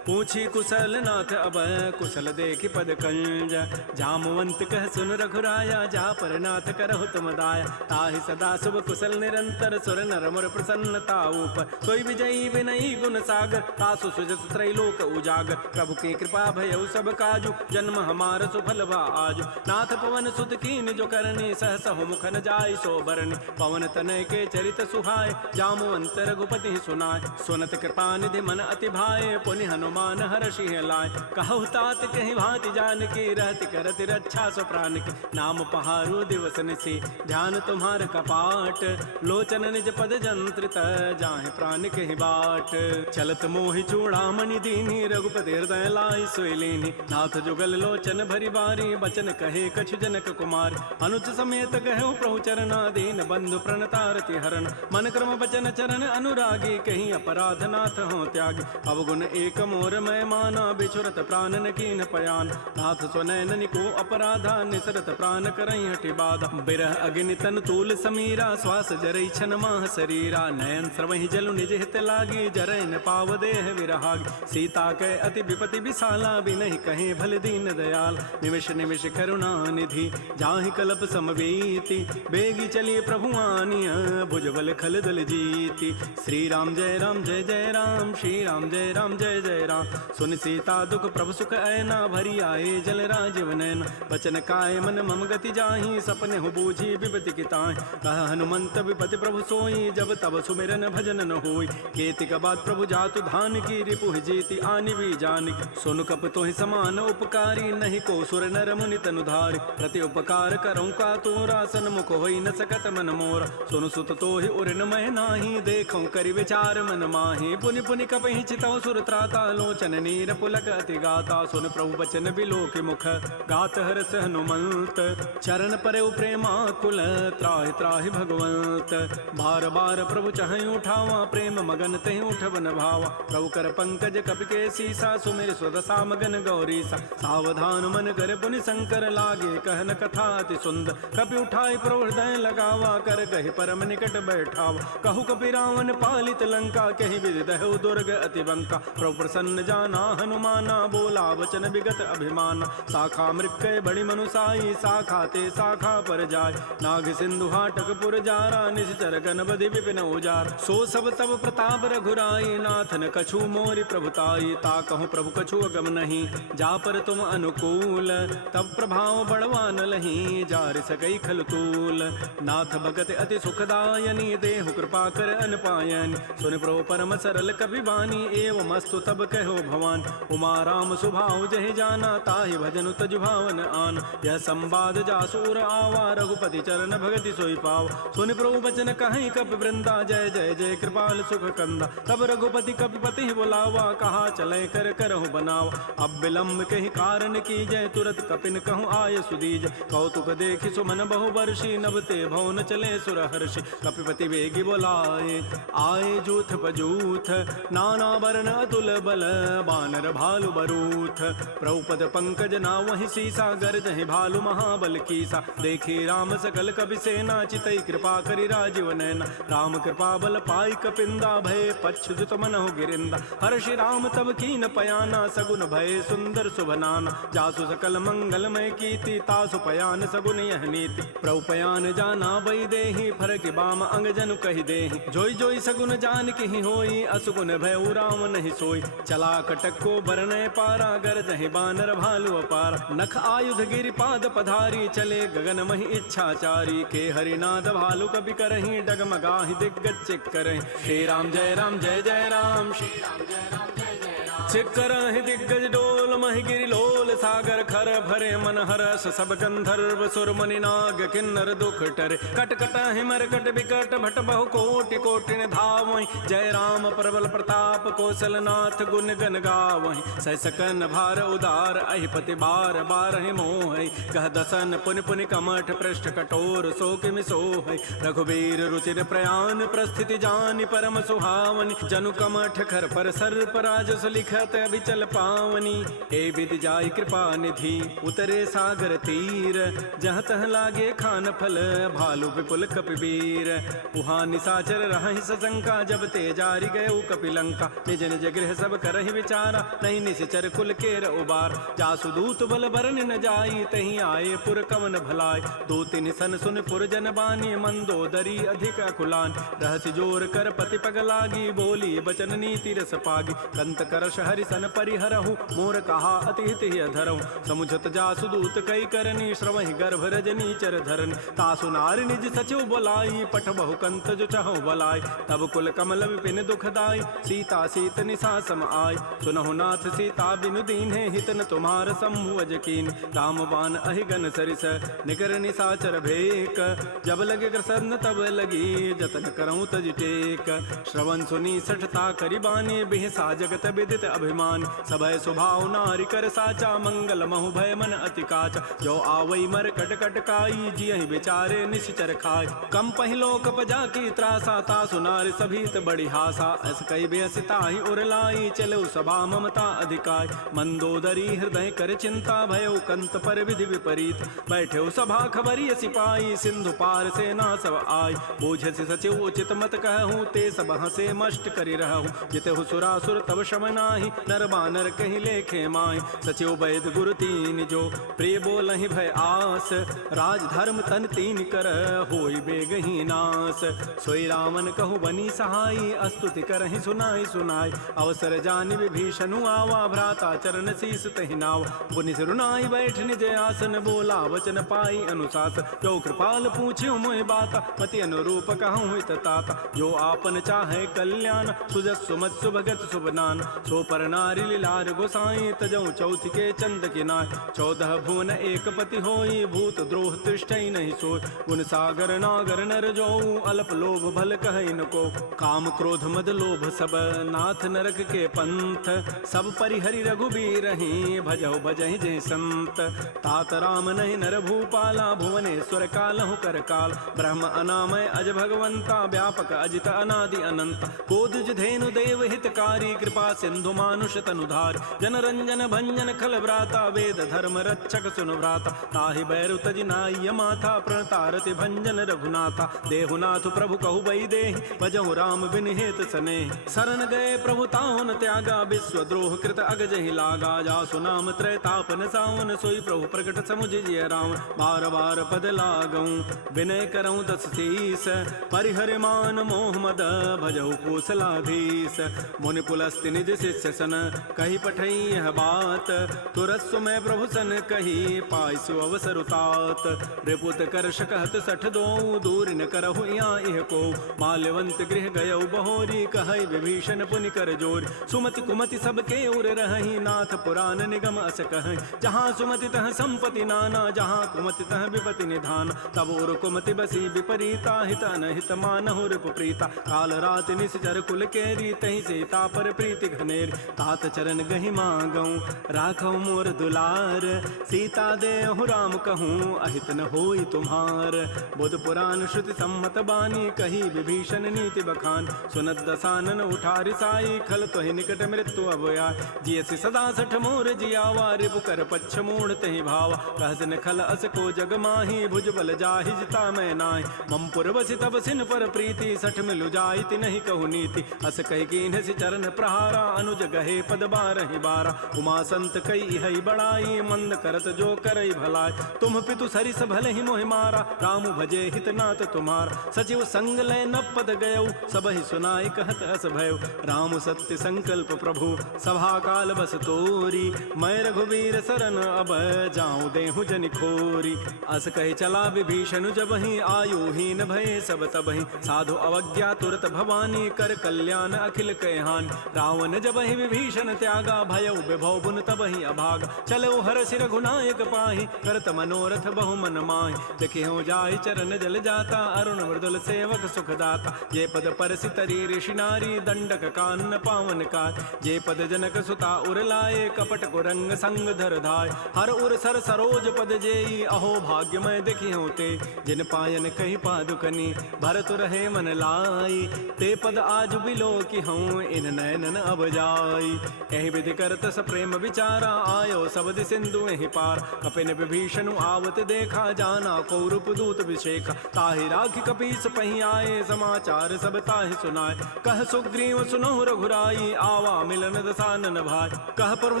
पूछी कुशल नाथ अब, कुशल देखि पद कंज। जामवंत कह सुन रघुराया, जा पर नाथ करहु तुम दाया। ताहि सदा शुभ कुशल निरंतर, सुर नर मुर प्रसन्नता ऊपर। सोई विजयी विनयी गुण सागर, तासु सुजस त्रैलोक उजागर। प्रभु की कृपा भयउ सब काजु, जन्म हमार सुफल भा आजु। नाथ पवन सुत कीन जो करनी, सहस मुख न जाय सो बरनी। पवन तनय के चरित सुहाय, जामवंत रघुपति सुनाय। सुनत कृपा निधि मन अति भाए, पुनि हनुमान हर्षि लाय। कहु तात कहीं भांति जानकी, रहति करति रक्षा सो प्राण की। नाम पहारो दिवस निसी, ध्यान तुम्हार कपाट। लोचन निज पद जंत्रित, जाहि प्राण कहि बाट। चलत मोहि चूड़ामणि दीनी, रघुपति हृदय लाई सोई लीनी। नाथ जुगल लोचन भरी बारी, बचन कहे कछु जनक कुमार। अनुज समेत कहु प्रभु चरना, दीन बंधु प्रणतारति हरण। मन क्रम बचन चरण अनुरागी, कहीं अपराध नाथ हो त्यागी। अवगुण एक मोर मैं माना, बिछुरत प्राण न कीन पयान। नाथ स्वनैन को अपराधा, निसरत प्राण करई हटि बाधा। बिरह अग्नि तन तूल समीरा, श्वास जरई छन माह शरीरा। नयन स्रवहि जलु निज हित लागी, जरै न पाव देह विरहागी। सीता कै अति विपति विशाला, बिनहि कहे भल दीन दयाल। निमिष निमिष करुणा निधि, जाहि कल्प समवेति। बेगी चलिए प्रभु आनिया, भुजबल खल दल जीति। श्री राम जय राम जय जय राम, श्री राम जय राम जय जय राम। सुन सीता दुख प्रभु सुख ऐना, भरी आए जल राजीव नैना। बचन काय मन मम गति जाहि, सपने हो बूझी विपति की ताहि। कह हनुमंत विपति प्रभु सोई, जब तब सुमिरन भजन न होई। केतिक बाद प्रभु जातु धान की, रिपुह जीति आनि भी जानकी। सुन कप तोहि समान उपकारी, नहीं को सुर नर मुनि तनु धारि। प्रति उपकार करऊँ का तोरा, सन्मुख होई न सकत मन मोरा। सुन सुत तोहि उरन मह नाही, देखऊँ करि विचार मन माहि। पुनि पुनि कपहि चितौ सुर त्राता, लोचन नीर पुलक अति गाता। सुन प्रभु बचन बिलोक मुख, गात हरस हनुमंत। चरण परे प्रेमा कुल, त्राहि त्राहि भगवंत। बार बार प्रभु चहई उठावा, प्रेम मगन तहि उठवन भावा। प्रभु कर पंकज कपि के सीसा, सुमिर स्वदशा मगन गौरीसा। सावधान मन कर पुनि शंकर, लागे कहन कथा अति सुंदर। कपि उठाई प्रभु हृदय लगावा, कर कहि परम निकट बैठावा। कहु कपि रावण पालित लंका, कहि विधि दहु दुर्ग अति बंका। प्रभु प्रसन्न जाना हनुमाना, बोला वचन विगत अभिमाना। शाखा मृक्कय बड़ी मनुसाई, शाखा ते शाखा पर जाय। नाग सिंधु हाटक पुर जारा, निश्चर गण बधि विपिन उजार। सो सब तब प्रताप रघुराई, नाथन कछु मोरि प्रभुताई। ता कहूँ प्रभु कछु अगम नहीं, जा पर तुम अनुकूल। तब प्रभाव बड़वा न लही, जार सकई खल तूल। नाथ भगत अति सुखदायनी, देहु कृपा कर अनपायन। सुन प्रभु परम सरल कपि बानी, एवं अस्तु तब कहो भवान। उमा राम सुभाव जहि जाना, ताहि भजन तजु भावन आन। यह संवाद जासूर आवा, रघुपति चरण भगति सोई पाव। सुन प्रभु बचन कहीं कपि वृंदा, जय जय जय कृपाल सुख कंदा। तब रघुपति कपिपति बुलावा, कहा चले कर करहु बनावा। अब विलंब कहि कारण की जय, तुरत कपिन कहूँ आय सुदीज। कौतुक देखि सुमन बहु वर्षी, नभते भवन चले सुर हर्षि। कपिपति वेगी बोलाए, आए जूथ बजूथ। नाना वर्ण अतुल बल, बानर भालु बरूथ। प्रभुपद पंकज नावहि सीसा, गर्जहि भालु महाबल कीसा। देखी राम सकल कपि सेना, चितई कृपा करि राजीव नैना। राम कृपा बल पाई कपिंदा, भय पच्छुत मनहु गिरिंदा। हर्षि राम तब कीन पयाना, सगुन भय सुंदर सुभनाना। जासु सकल मंगलमय कीर्ति, तासु पयान सगुन यह नीति। प्रभु पयान जाना बई देहि, फरक बाम अंग जनु कहि देहि। जोई जोई सगुन जान की होई, असुगुन भय राम नहीं सोई। चला कटक को बरनय पारा, गरजहि बानर भालु अपारा। नख आयुध गिरि पाद पधारी, चले गगन महि इच्छाचारी। के हरिनाद भालु कपि करहि, डगमगाहि दिग्गज चिक करहि। श्री राम जय जय राम, श्री राम जय जय राम। चिक्करहि दिग्गज डोल, महि गिरि लोल सागर खर। भरे मन हरस सब गंधर्व, सुर मुनि नाग किन्नर दुख टरे। कट कट हिमर कट विकट, भट बहु कोटि कोटि धावहि। जय राम प्रबल प्रताप, कौशल नाथ गुण गन गावहि। सह सकन भार उदार, अहिपति बार बारहि मोहि। कह दसन पुनि पुनि कमठ, पृष्ठ कठोर सो किमि सोहि। रघुबीर रुचिर प्रयान, प्रस्थिति जानि परम सुहावनि। जनु कमठ खर पर सर्प, राजस लिख उतरत अभिचल पावनी, ए विधि जाय कृपा निधि उतरे सागर तीर। जहाँ तह लागे खान फल भालु विपुल कपिवीर, उहाँ निशाचर रहि सशंका, जब ते जारी गयो कपिलंका। निज निज गृह सब करहि विचारा, नहीं निश्चर कुल केर उबार। जासु दूत बल बरन न जाई, तहीं आए पुर कवन भलाई। दो तिन सन सुन पुर जन बानी, मंदोदरी अधिक अकुलान। रहस्य जोर कर पति पग लागी, बोली बचन नीति रस पागी। कंत करश हरि सन परिहरहु, मोर कहा अति हित ही अधरहु। समुझत जासु दूत कई करनी, श्रवहि गर्भ रजनी चर धरनी। तासु नारी निज सचिव बोलाई, पठ बहु कंत जो चहु बलाई। तब कुल कमल विपिन दुखदाई, सीता सीत निशा सम आई। सुनहु नाथ सीता बिनु दीन्हे, हित न तुम्हार शंभु अज कीन। राम बाण अहिगन सरिस निकर निशाचर भेक, जब लगे ग्रसन तब लगी जतन करऊं तज टेक। श्रवण सुनी सठता करिबानी, बिहसा जगत विदित अभिमान। सभय स्वभाव नारी कर साचा, मंगल महु भय मन अति काचा। जो आवई मर कट कट काई, जियहि बेचारे निश्चर खाय। कम पहिलो कपजा की त्रासा, तासु नारी सभीत बड़ी हासा। अस कई बेसिता ही उरलाई, चलो सभा ममता अधिकाय। मंदोदरी हृदय कर चिंता, भयो कंत पर विधि विपरीत। बैठे सभा खबरी सिपाही, सिंधु पार सेना सब आय। बोझ से सचिव उचित मत कहूँ, ते सब हंसे मष्ट करि रहूँ। जितहु सुरासुर तब शम नाही, नर बानर कहि लेखे माय। सचिव वैद गुरु तीन जो, प्रिय बोलहि भय आस। राज धर्म तन तीन कर, होई बेगहि नास। सोई रामन कहु बनी सहाई, अस्तुति करहि सुनाई सुनाई। अवसर जानि विभीषणु आवा, भ्राता चरण शीस तहि नावा। पुनि सिरुनाई बैठ निज आसन, बोला वचन पाई अनुशासन। जो कृपाल पूछ्यो मोहि बाता, मति अनुरूप कहूँ हित ताता। जो आपन चाहे कल्याण, सुजस सुमत सुभगत सुबनान। सो पर नारी लीलार गोसाई, तजऊ चौथ के चंद किनाय। 14 भुवन एक पति होई, भूत द्रोह तृष्टि नहीं सोय। गुण सागर नागर नर जोऊ, अल्प लोभ भल कहै न को। काम क्रोध मद लोभ सब, नाथ नरक के पंथ। सब परिहरि रघुबीर ही, भजहु भजहि जय संत। तात राम नहीं नर भूपाला, भुवनेश्वर कालहु कर काल। ब्रह्म अनामय अज भगवंता, व्यापक अजित अनादि अनंत। कोदुज धेनु देव हितकारी, कृपा सिंधु मानुष तनुधार। जन रंजन भंजन खल व्राता, वेद धर्म रक्षक सुनु भ्राता। ताहि बैरु तजि नाय माथा, प्रणतारति भंजन रघुनाथा। देहुनाथ प्रभु कहु बई देहि, भजहु राम बिन हेत स्नेह। शरण गए प्रभु ताहुन त्यागा, विश्व द्रोह कृत अगजहि लागा। जासु नाम त्रैतापन सावन, सोई प्रभु प्रकट समुझ जिय राम। बार बार पद लागऊं, विनय करऊं दस शीस। परिहर मान मोह मद, भजहु कौशलाधीश। मुनि पुलस्त्य निज शिष्य सन, कही पठई यह बात। तुरस्व में प्रभु सन कही, पाइसु अवसर उतात। रिपुत कर शकहत सठ दो, दूर न करहु यहाँ इह को। माल्यवंत गृह गयौ बहोरी, कहै विभीषण पुनि कर जोर। सुमति कुमति सबके उर रहहि, नाथ पुराण निगम अस कहै। जहाँ सुमति तह संपत्ति नाना, जहाँ कुमति तह विपति निधान। तब उर कुमति बसी विपरीता, हित अनहित मानहु रिपु प्रीता। काल रात निश्चर कुल केरी, तहि सीता पर प्रीति घनेर। तात चरण गहि मांगऊं, राखौ मोर दुलार। सीता देहु राम कहूँ, अहित न होई तुम्हार। बुध पुराण श्रुति सम्मत बानी, कही विभीषण नीति बखान। सुनत दसानन उठारि साई, खल तोहि निकट मृत्यु अब आय। जियसि सदा सठ मोर जियावा, रिपु कर पच्छ मूढ़ तहि भावा। कहस न खल अस को जग माही, भुज बल जाहि जिता मैं नाहि। मम पुर बसि तब सिन पर प्रीति, सठ मिलु जाइत नहीं कहु नीति। अस कहि कीन्ह सि चरण प्रहारा, अनुज गहे पद बारहि बारा। उमा संत कई हई बड़ाई, मंद करत जो करई भलाई। तुम पितु सरिस भले ही मोहि मारा, राम भजे हित नाथ तुम्हार। सचिव संग लय न पद गयौ, सबहि सुनाई कहत अस भयउ। राम सत्य संकल्प प्रभु, सभा काल बस तोरी। मैं रघुवीर शरण अब, जाऊं देहु जनि खोरी। अस कहि चला विभीषण जबहि, आयुहीन भये सब तबहि। साधु अवज्ञा तुरत भवानी, कर कल्याण अखिल कहान। रावण जबहि विभीषण त्यागा, भयउ विभव बुन तबहि अभागा। चलो हरषि रघुनायक पाहि, करत मनोरथ बहु मन माहि। देखियो जाहि चरण जल जाता, अरुण मृदुल सेवक सुखदाता। जे पद परसि तरी ऋषि नारी, दंडक कानन पावन काय। जे पद जनक सुता उर लाए, कपट कुरंग संग धर धाय। हर उर सर सरोज पद जेई, अहो भाग्य मैं देखियो ते। जिन पायन कही पादुकनी, भरत रहे मन लाई। ते पद आज बिलो की हूँ, इन नैनन अब जाई। आई। एहि विधि करत स प्रेम विचारा, आयो सबदि सिंधु एहि पार। कपिन विभीषण आवत देखा, जाना कौरव दूत विशेखा। ताहि राखी कपीस पही आए, समाचार सब ताहि सुनाए। कह सुग्रीव सुनहु रघुराई, आवा मिलन दसानन भाई। कह प्रभु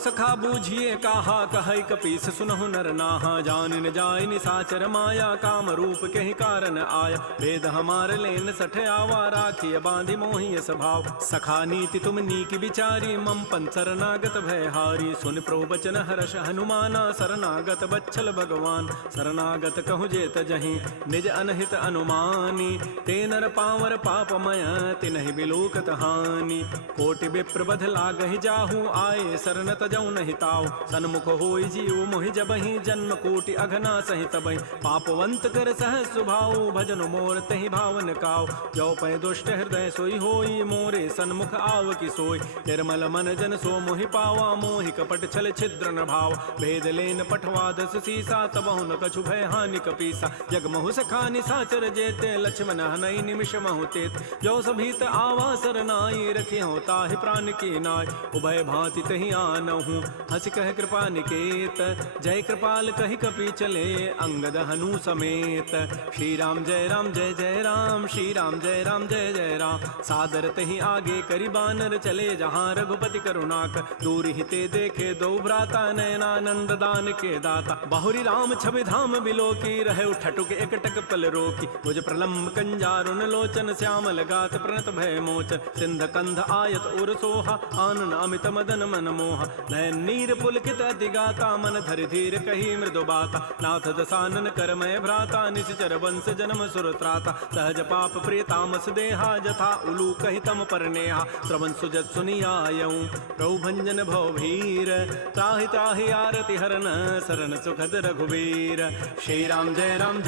सखा बूझिए काहा, कहै कपीस सुनहु नर नाहा। जान न जाय निसाचर माया, काम रूप कहि कारण आया। भेद हमार लेन सठ आवा, राखिय बांधि मोहि स्वभाव। सखा नीति तुम नीक विचारी, मम पन शरणागत भय हारी। सुन प्रभु बचन हर्ष हनुमाना, शरणागत बच्छल भगवान। शरणागत कहु जेत जहीं, निज अनहित अनुमानी। ते नर पावर पापमय, तिन्हि बिलोकत हानि। कोटि विप्र बध लागहि जाहू, आए शरण तजौ नहीं ताऊ। सन्मुख होई जीव मोहि जबहि, जन्म कोटि अघना सहि तबहि। पापवंत कर सहज सुभाऊ, भजन मोर तहि भावन काऊ। जो पै दुष्ट हृदय सोई होई, मोरे सन्मुख आव की सोई। निर्मल मन जन सो मोहि पावा, मोहि कपट छल छिद्र न भाव। भेद लेन पठवा दस सीसा, तबहु न कछु भय हानि कपीसा। जग महु सखा निसाचर जेते, लक्ष्मण हनई निमिष महु तेत। जो सभीत आवा सरनाई, रखि हो ताहि प्राण की नाय। उभय भांति तहि आनहु, हंस कह कृपा निकेत। जय कृपाल कहि कपि चले, अंगद हनु समेत। श्री राम जय जय राम, श्री राम जय जय राम। सादर तहि आगे करि बानर, चले जहाँ रघुपति करुणाक। दूर ही ते देखे दो भ्राता, नयनानंद दान के दाता। बाहुरी राम छवि धाम बिलोकी, रहे ठटुक एकटक पल रोकी। भुज प्रलम्ब कंजारुन लोचन, श्यामल गात प्रणत भय मोचन। सिंध कंध आयत उर सोहा, आनन अमित मदन मन मोहा। नयन नीर पुलकित अति गाता, मन धरि धीर कही मृदु बाता। नाथ दसानन कर मैं भ्राता, निश्चर वंश जन्म सुर त्राता। सहज पाप प्रिय तामस देहा, जथा उलू कहि तम पर नेहा। श्रवण सुजत सुनियायऊं, प्रभु भंजन भव भीर। त्राहि त्राहि आरति हरन, शरण सुखद रघुवीर। श्री राम जय राम,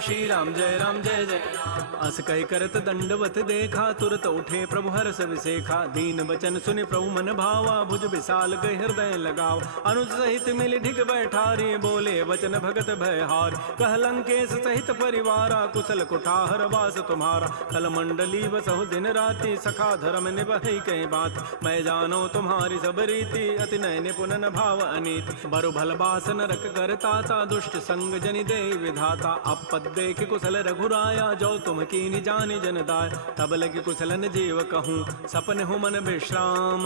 श्री राम जय जय राम। अस कहि करत दंडवत देखा, तुरत उठे प्रभु हर्ष विसेखा। दीन बचन सुनि प्रभु मन भावा, भुज विशाल गहि हृदय लगाव। अनुज सहित मिल ढिग बैठारी, बोले वचन भगत भयहार। कह लंकेश सहित परिवारा, कुशल कुठार वास तुम्हारा। कल मंडली बसहु दिन राति, सखा धर्म निभहि कई बात। मैं जानो तुम्हारी सब रीति, अति नय निपुण न भाव अनीति। बरु भल बास नरक करताता, दुष्ट संग जनि दे विधाता। अपद देख कुशल रघुराया, जो तुम कीनि जानि जन दाय। तब लगे कुशलन जीव कहूँ, सपन हो मन विश्राम।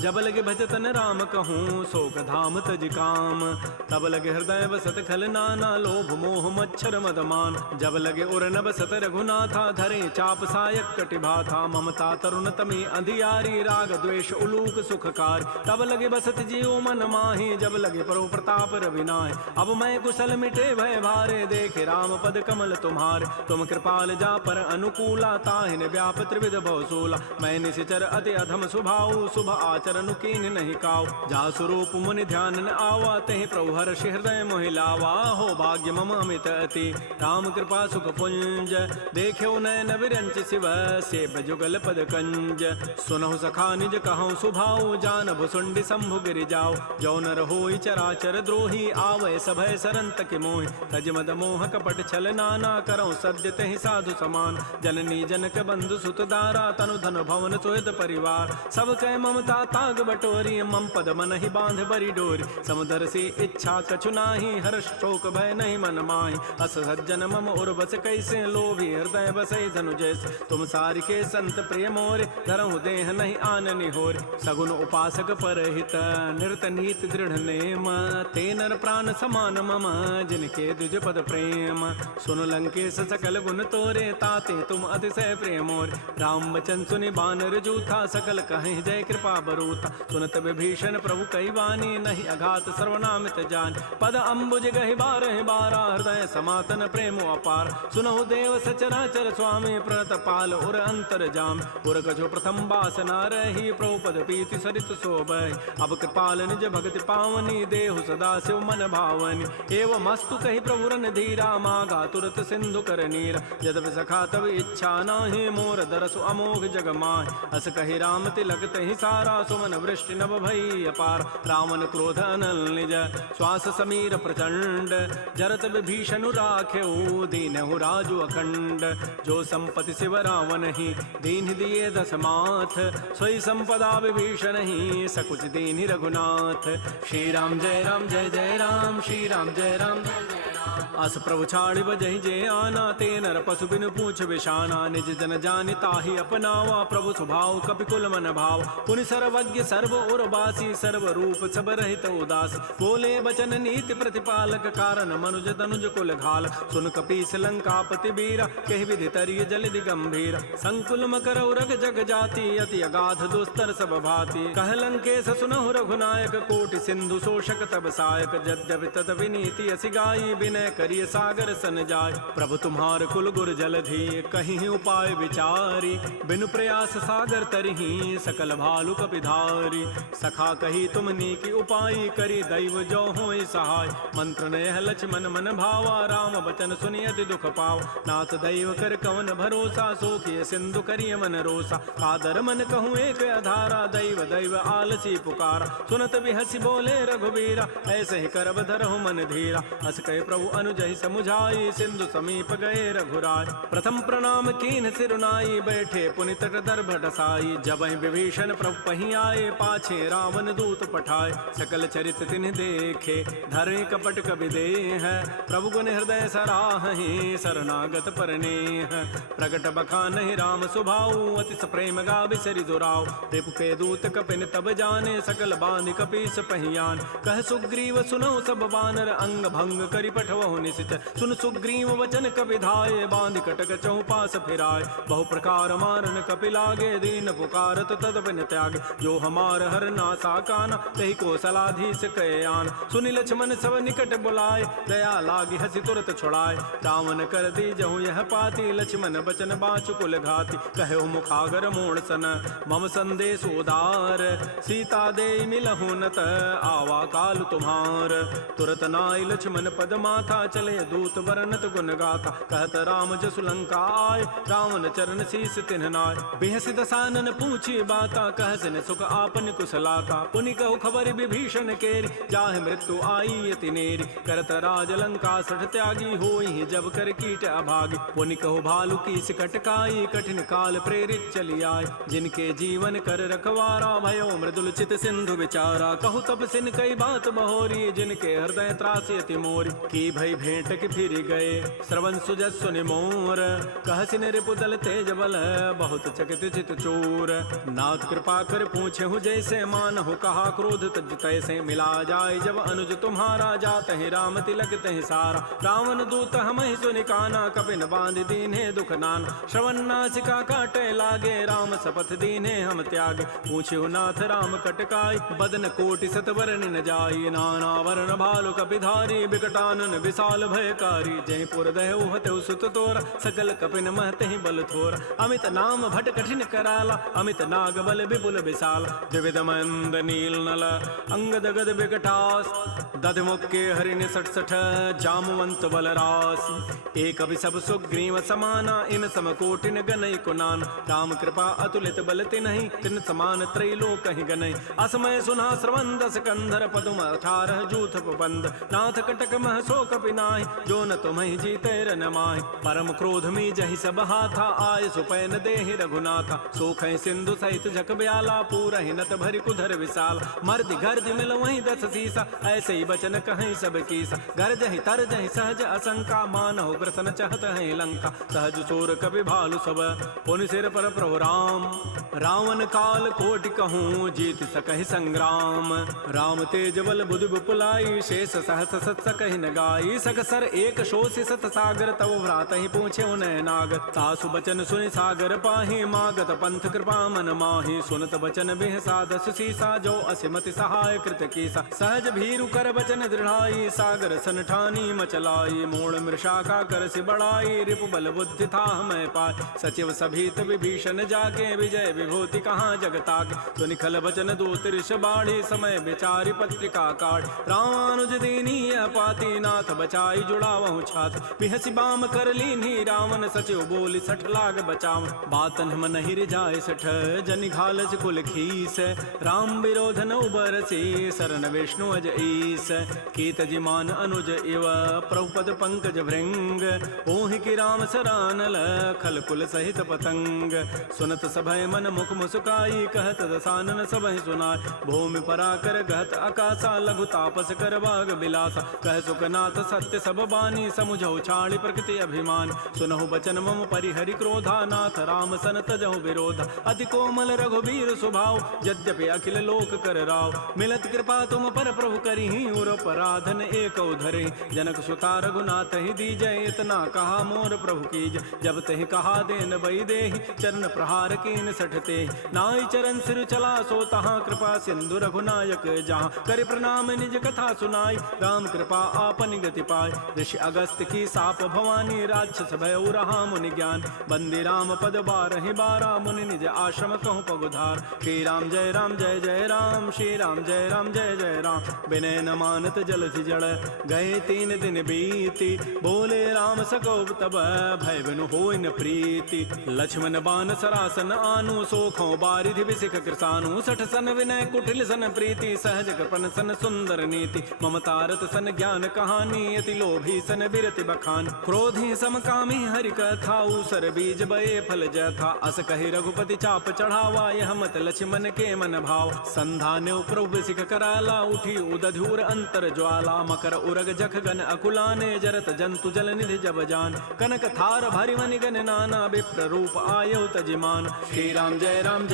जब लगे भजतन राम कहूँ, शोक धाम तज काम। तब लगे हृदय बसत खल नाना, लोभ मोह मच्छर मदमान। जब लगे उर न बसत रघुनाथा, धरे चाप सायक कटिभाथा। ममता तरुण तमी अंधियारी, राग द्वेष उलूक सुखकार। तब लगे बसत जीव मन माही, जब लगे परो प्रताप रविनाय। अब मैं कुशल मिटे भय भारे, देखे राम पद कमल तुम्हारे। तुम कृपाल जा पर अनुकूला, ताहिन व्याप त्रिविध भवसूला। मैं निशिचर अति अधम स्वभाव, शुभ आचरण कीन नहीं काव। जा स्वरूप मुनि ध्यान न आवा, तहि प्रभु हर्ष हृदय मोहि लावा। हो भाग्य मम अमित अति, राम कृपा सुख पुंज। देख्यो नयन विरंच शिव, सेव जुगल पद कंज। सुनहु सखा निज कहूँ सुभाऊ, जान भुसुंडी शंभु गिरि जाओ। जो नर होई चराचर द्रोही, आवे सभय सरन तक मोहि। तज मद मोह कपट छल नाना, करऊँ सद्य तहि साधु समान। जननी जनक बंधु सुत दारा, तनु धन भवन सुहृद परिवार। सब कह ममता ताग बटोरी, मम पद मन ही बांध बरी डोरी। समुदर से इच्छा कछु नाही, हर्ष शोक भय नहीं मन माही। अस सज्जन मम उर्वस कैसे, लोभी हृदय बसै धनु जैसे। तुम सारि के संत प्रिय मोरे, धरहु देह नहीं आननि होरे। सगुन उपासक परहित, निरत नीति दृढ़ नेम। ते नर प्राण समान मम, जिनके द्विज पद प्रेम। सुन लंकेश सकल गुण तोरे, ताते तुम अतिशय प्रिय मोरे। राम वचन सुनि बानर जूथा, सकल कहीं जय कृपा बरूथा। सुनत विभीषण प्रभु कई वाणी, नहीं अघात सर्वनामित जान। पद अम्बुज गहि बारहि बारा, हृदय समातन प्रेम अपार। सुनहु देव सचराचर स्वामी, प्रणत पाल उर अंतर जाम। उर कछु प्रथम बासना रही, प्रभुपद पीति सरित शोभहि। अब कृपाल निज भक्ति पावनी, देहु सदा शिव मन भावनी। एवं मस्तु कहि प्रभु रन धीरा, मागा तुरत सिंधु कर नीरा। यद्यपि सखा तब इच्छा नाही, मोर दरसु अमोघ जग माहि। अस कहि राम तिलक तहि सारा, सुमन वृष्टि नभ भई अपार। रावण क्रोध अनल निज, श्वास समीर प्रचंड। जरत विभीषण राखेऊ, दीनहु राजु अखंड। जो संपत्ति शिव रावण ही, दीन दिए दस माथ। सोई संपत्ति संपदा विभीषण ही सकुच दीनि रघुनाथ। श्री राम जय जय राम, श्री राम जय राम। अस प्रभु छाड़ि बजहि जे आना, ते नर पशु बिनु पूछ विशाना। निज जन जानि ताहि अपनावा, प्रभु स्वभाव कपिकुल मन भाव। पुनि सर्वज्ञ सर्व उर बासी, सर्व रूप सब रहित उदास। बोले बचन नीति प्रतिपालक, कारण मनुज तनुज कुल घाल। सुन कपीस लंकापति बीरा, कहि विधि तरिय जलधि गंभीर। संकुल मकर उरग जग जाति, अति अगाध दुस्तर सब भाति। कह लंकेश सुनहु रघुनायक, कोटि सिंधु शोषक तब सायक। यद्यपि तद विनीति असि गाई, विनय करिय सागर सन जाय। प्रभु तुम्हार कुल गुर जलधि, कहीं उपाय विचारी। बिनु प्रयास सागर तरही, सकल भालु कपिधारी। सखा कही तुमनी की उपाय, करी दैव जो होई सहाय। मंत्र नयह लक्ष्मण मन भावा, राम बचन सुनि अति दुख पाव। नाथ दैव कर कवन भरोसा, सोखिय सिंधु करिय मन रोसा। कादर मन कहूँ एक अधारा, दैव दैव आलसी पुकारा। सुनत बिहसी बोले रघुबीरा, ऐसे ही करब धरहु मन धीरा। हस कहे प्रभु अनुजहि समुझाई, सिंधु समीप गए रघुराय। प्रथम प्रणाम कीन सिरुनाई, बैठे पुनि तट दर्भ ढसाई। जबहि विभीषण प्रभु पहि आए, पाछे रावण दूत पठाए। सकल चरित तिन्हि देखे, धरे कपट कबि देह। प्रभु गुण हृदय सराहि, शरणागत परनेह। प्रगट बखानहि राम सुभाऊ, अति प्रेम गावि सरि दुराऊ। रिपु के दूत कपिन तब जाने, सकल बांधि कपीस पहियान। कह सुग्रीव सुनहु सब बानर, अंग भंग करि पठवहु निश्चय। सुन सुग्रीव वचन कपि धाये, बांधि कटक चहुपास फिराय। बहु प्रकार मारन कपि लागे, दीन पुकारत तद बिन त्यागे। जो हमार हर नासा काना, तहि को सलाधीस कहे आन। सुनि लक्ष्मण सब निकट बुलाए, दया लागी हसी तुरत छुड़ाए। रावण कर दी जहु यह पाती, लक्ष्मण बचन बाचु कुल घाती। कहो मुखागर मोड़ सन, मम संदेश उदार। सीता दे मिलहु नत, आवा काल तुम्हार। तुरत नाई लक्ष्मण पद माथा, चले दूत बरनत गुण गाथा। कहत राम जसु लंका आय, रावण चरण शीस तिन्ह नाय। बेहसी दसानन पूछी बाता, कहसिन सुख आपन कुशलाता। पुनि कहु खबर विभीषण केरी, जाहि मृत्यु आई अति नेरी। करत राज लंका सठ त्यागी, होई जब कर कीट अभागी। पुनि कहु भालु की सिकटकाई, कठिन काल प्रेरित चली आय। जिनके जीवन कर रखवारा, भयो मृदुल चित सिंधु विचारा। कहु तब सिन कई बात बहोरी, जिनके हृदय त्रासी अति मोरी। की भई भेंट की फिर गए, श्रवण सुजस सुनि मोर। कहसिन रिपुदल तेज बल, बहुत चकित चित चोर। नाथ कृपा कर पूछे हूँ जैसे, मानहु कहा क्रोध तज तैसे। मिला जाए जब अनुज तुम्हारा, जात ही राम तिलक तहि सारा। रावण दूत हमहि सुनि काना, कपिन बांध दीन्हे दुख नाना। श्रवण नासिका काटे लागे, राम शपथ दीन्हे हम त्यागे। पूछे नाथ राम कटकाई, बदन कोटि सत वरन न जाई। नाना वरण भालु कपिधारी, बिकटानन विशाल भयकारी। जयपुर दहु हतउ सुत तोरा, सकल कपिन महतहि बल थोरा। अमित नाम भट कठिन कराला, अमित नाग बल विपुल विशाल। द्विविध मंद नील नल, अंगद गद विकटास। दधमुख के हरिण सठ सठ, जामवंत बल रास। एक सब सुग्रीव समाना, इन सम कोटिन गनई कुनान। राम कृपा अतुलित बल तिन्हि, तिन समान त्रैलोक कहि गनई। असमय सुना श्रवण दस कंधर, पदुम 18 जूथ बंद। नाथ कटक मह सो कपि नाहि, जो न तुम्हि जीते रन माहि। परम क्रोध मी जहि सब हाथा, आय सुपैन देहि रघुनाथा। सोखै सिंधु सहित झक ब्याला, पूरहि नत भरि कुधर विशाल। मर्दि गर्दि मिल वहीं 10 सीसा, ऐसे ही बचन कहीं सब कीसा। गरजहि तरजहि सहज असंका, मानहु ग्रसन चहत है लंका। सहज सोर कपि भालु सब, पुनि सिर पर प्रभु राम। रावण काल कोटि कहूँ, जीत सकहि संग्राम। राम तेज बल बुधि विपुलाई, शेष सहस सत सकहि न गाई। सकसर एक शोषि सत सागर, तव भ्रात ही पूछे उनय नाग। तासु बचन सुनि सागर पाहि, मागत पंथ कृपा मन माहि। सुनत बचन बिह साधस सीसा, जो असिमति सहाय कृत कीसा। सहज भीरु कर बचन दृढ़ाई, सागर सन ठानी मचलाई। मूढ़ मृषा का कर सि बढ़ाई, रिपु बल बुद्धि था मैं पाय। सचिव सभीत विभीषण जाके, विजय विभूति कहाँ जगताके। सुनि खल बचन दूत ऋष बाढ़ी, समय विचारि पत्रिका काढ़। रामानुज दीनी पाती, नाथ बचाई जुड़ावहु छाती। बिहसी बाम कर लीन्ही रावण, सचिव बोली सठ लाग बचाव। बातन हम नहीं रिजाए सठ, जनि घालस कुल खीस। राम विरोध न उबरसी, शरण विष्णु अज ईस। कीतजिमान अनुज इव प्रभुपद पंकज भृंग। ओहि की राम सरानल खल कुल सहित पतंग। सुनत सभय मन मुख मुस्काई कहत दसानन सबहि सुनाय। भूमि पराकर गहत आकाशा लघु तापस कर बाग बिलासा। कह सुखनाथ सत्य सब बानी समुझौ छाड़ी प्रकृति अभिमान। सुनहु बचन मम परिहरि क्रोधा नाथ राम सन तजहु विरोधा। अति कोमल रघुबीर स्वभाव यद्यपि अखिल लोक कर राव। मिलत कृपा तुम पर प्रभु करिहि उर पराधन एक धरे। जनक सुता रघुनाथ ही दीजय इतना कहा मोर प्रभु कीज। जब तहि कहा देन बई देहि चरण प्रहार कीन सठते। नाई चरण सिर चला सो तहाँ कृपा सिंधु रघुनायक जहाँ। कर प्रणाम निज कथा सुनाई राम कृपा आपन गति पाय। ऋषि अगस्त की साप भवानी राक्षस भय रहा मुनि ज्ञान। बंदी राम पद बारहि बारा मुनि निज आश्रम कहूँ पगुधार। श्री राम जय राम श्री राम जय जय राम। विनय न मानत जलधि जड़ गए 3 दिन बीती। बोले राम सकोप तब भय बिनु होय न प्रीति। लक्ष्मण बान सरासन आनु सोखों बारिधि विसिख कृसानु। सठ सन विनय कुटिल सन प्रीति सहज कृपन सन सुंदर नीति। ममतारत सन ज्ञान कहानी अति लोभी सन बिरति बखान। क्रोधी समकामी हरि कथा उसर बीज बये फल जथा। अस कहि रघुपति चाप चढ़ावा यह मत लक्ष्मण के मन भाव। संधान्य प्रभु सिख कराला उठी उदधूर अंतर ज्वाला। मकर उरग जख गन अकुलाने जरत जंतु जल निधि जब जान। कनक थार भरि मनि गन नाना विप्र रूप आयौ तजिमान। श्री राम जय राम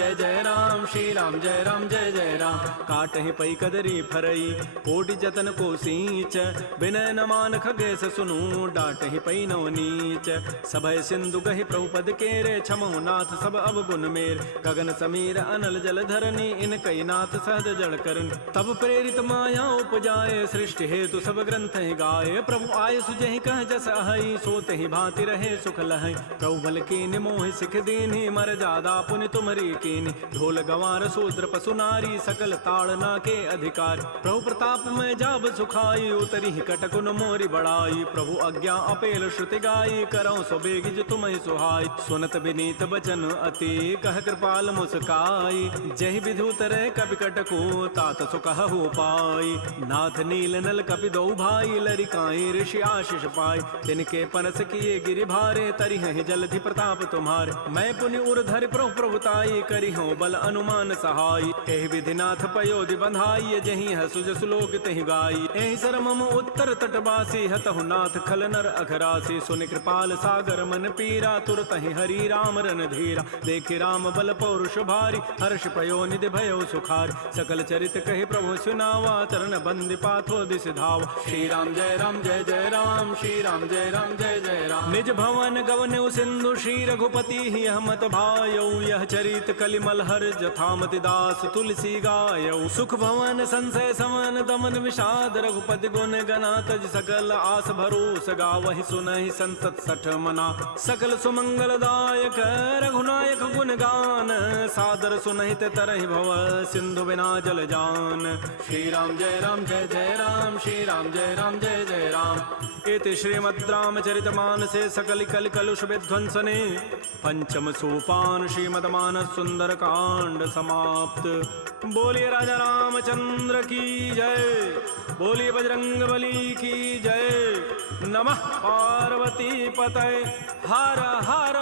श्री राम जय जय राम। काटहि पै कदरी फरई कोटि जतन को सींच। विनय न मान खगेश सुनु डाटहि पै नव नीच। सभय सिंधु गहि प्रभुपद केरे छमहु नाथ सब अवगुण मेर। गगन समीर अनल जल धरनी इन कई नाथ सहज जड़ करन। तब प्रेरित माया उपजाए सृष्टि हेतु सब ग्रंथ ही गाये। प्रभु आय सुजहि कह जस अहै सोते ही भांति रहे सुख लहै। प्रभु बल कीनि मोहि सिख दीन्हि मर जादा पुनि तुमरी कीनि। ढोल गंवार शूद्र पशु नारी सकल ताड़ना के अधिकार। प्रभु प्रताप में जाब सुखाई उतरी कटकुन मोरी बड़ाई। प्रभु आज्ञा अपेल श्रुति गाई करौ सो बेगिज तुम्हि सुहाई। सुनत विनीत बचन अति कह कृपाल मुस्काई। जहि विधु तरह कपि कटको तात सुकहु पाई। नाथ नील नल कपि दो भाई लरिकाई ऋषि आशीष पाई। तिनके परस किए गिरि भारे तरिहहि जलधि प्रताप तुम्हारे। मैं पुनि उर धरि प्रभु प्रभुताई करिहु बल अनुमान सहाय। एहि विधि नाथ पयोधि बंधाई जहि हसु जसु लोक तहि गाई। एहि सर मम उत्तर तटवासी हतहु नाथ खल नर अघरासी। सुनि कृपाल सागर मन पीरा तुरतहि हरि राम रन धीरा। देखि राम बल पौरुष भारी हर्ष पयो निधि भयो सुखारी। सकल चरित कहि प्रभु सुनावा चरण बंदि पाथो दिस धावा। श्री राम जय राम श्री राम जय जय राम। निज भवन गवन सिंधु श्री रघुपति ही हमत भायौ। यह चरित कलिमल हर जथामति दास तुलसी गायौ। सुख भवन संशय समन दमन विषाद रघुपति गुण गना तज सकल आस भरोस गावहि सुनहि संतत सठ मना। सकल सुमंगल दायक रघुनायक गुण गान सादर सुनहित तरहि भव सिंधु बिना जल जान। श्री राम जय राम श्री राम जय जय राम। इति श्रीमद् रामचरितमानसे सकल कल कलुष विध्वंसने पंचम सोपान श्रीमद् मानस सुंदर कांड समाप्त। बोलिए राजा रामचंद्र की जय। बोलिए बजरंग बली की जय। नमः पार्वती पतये हर हर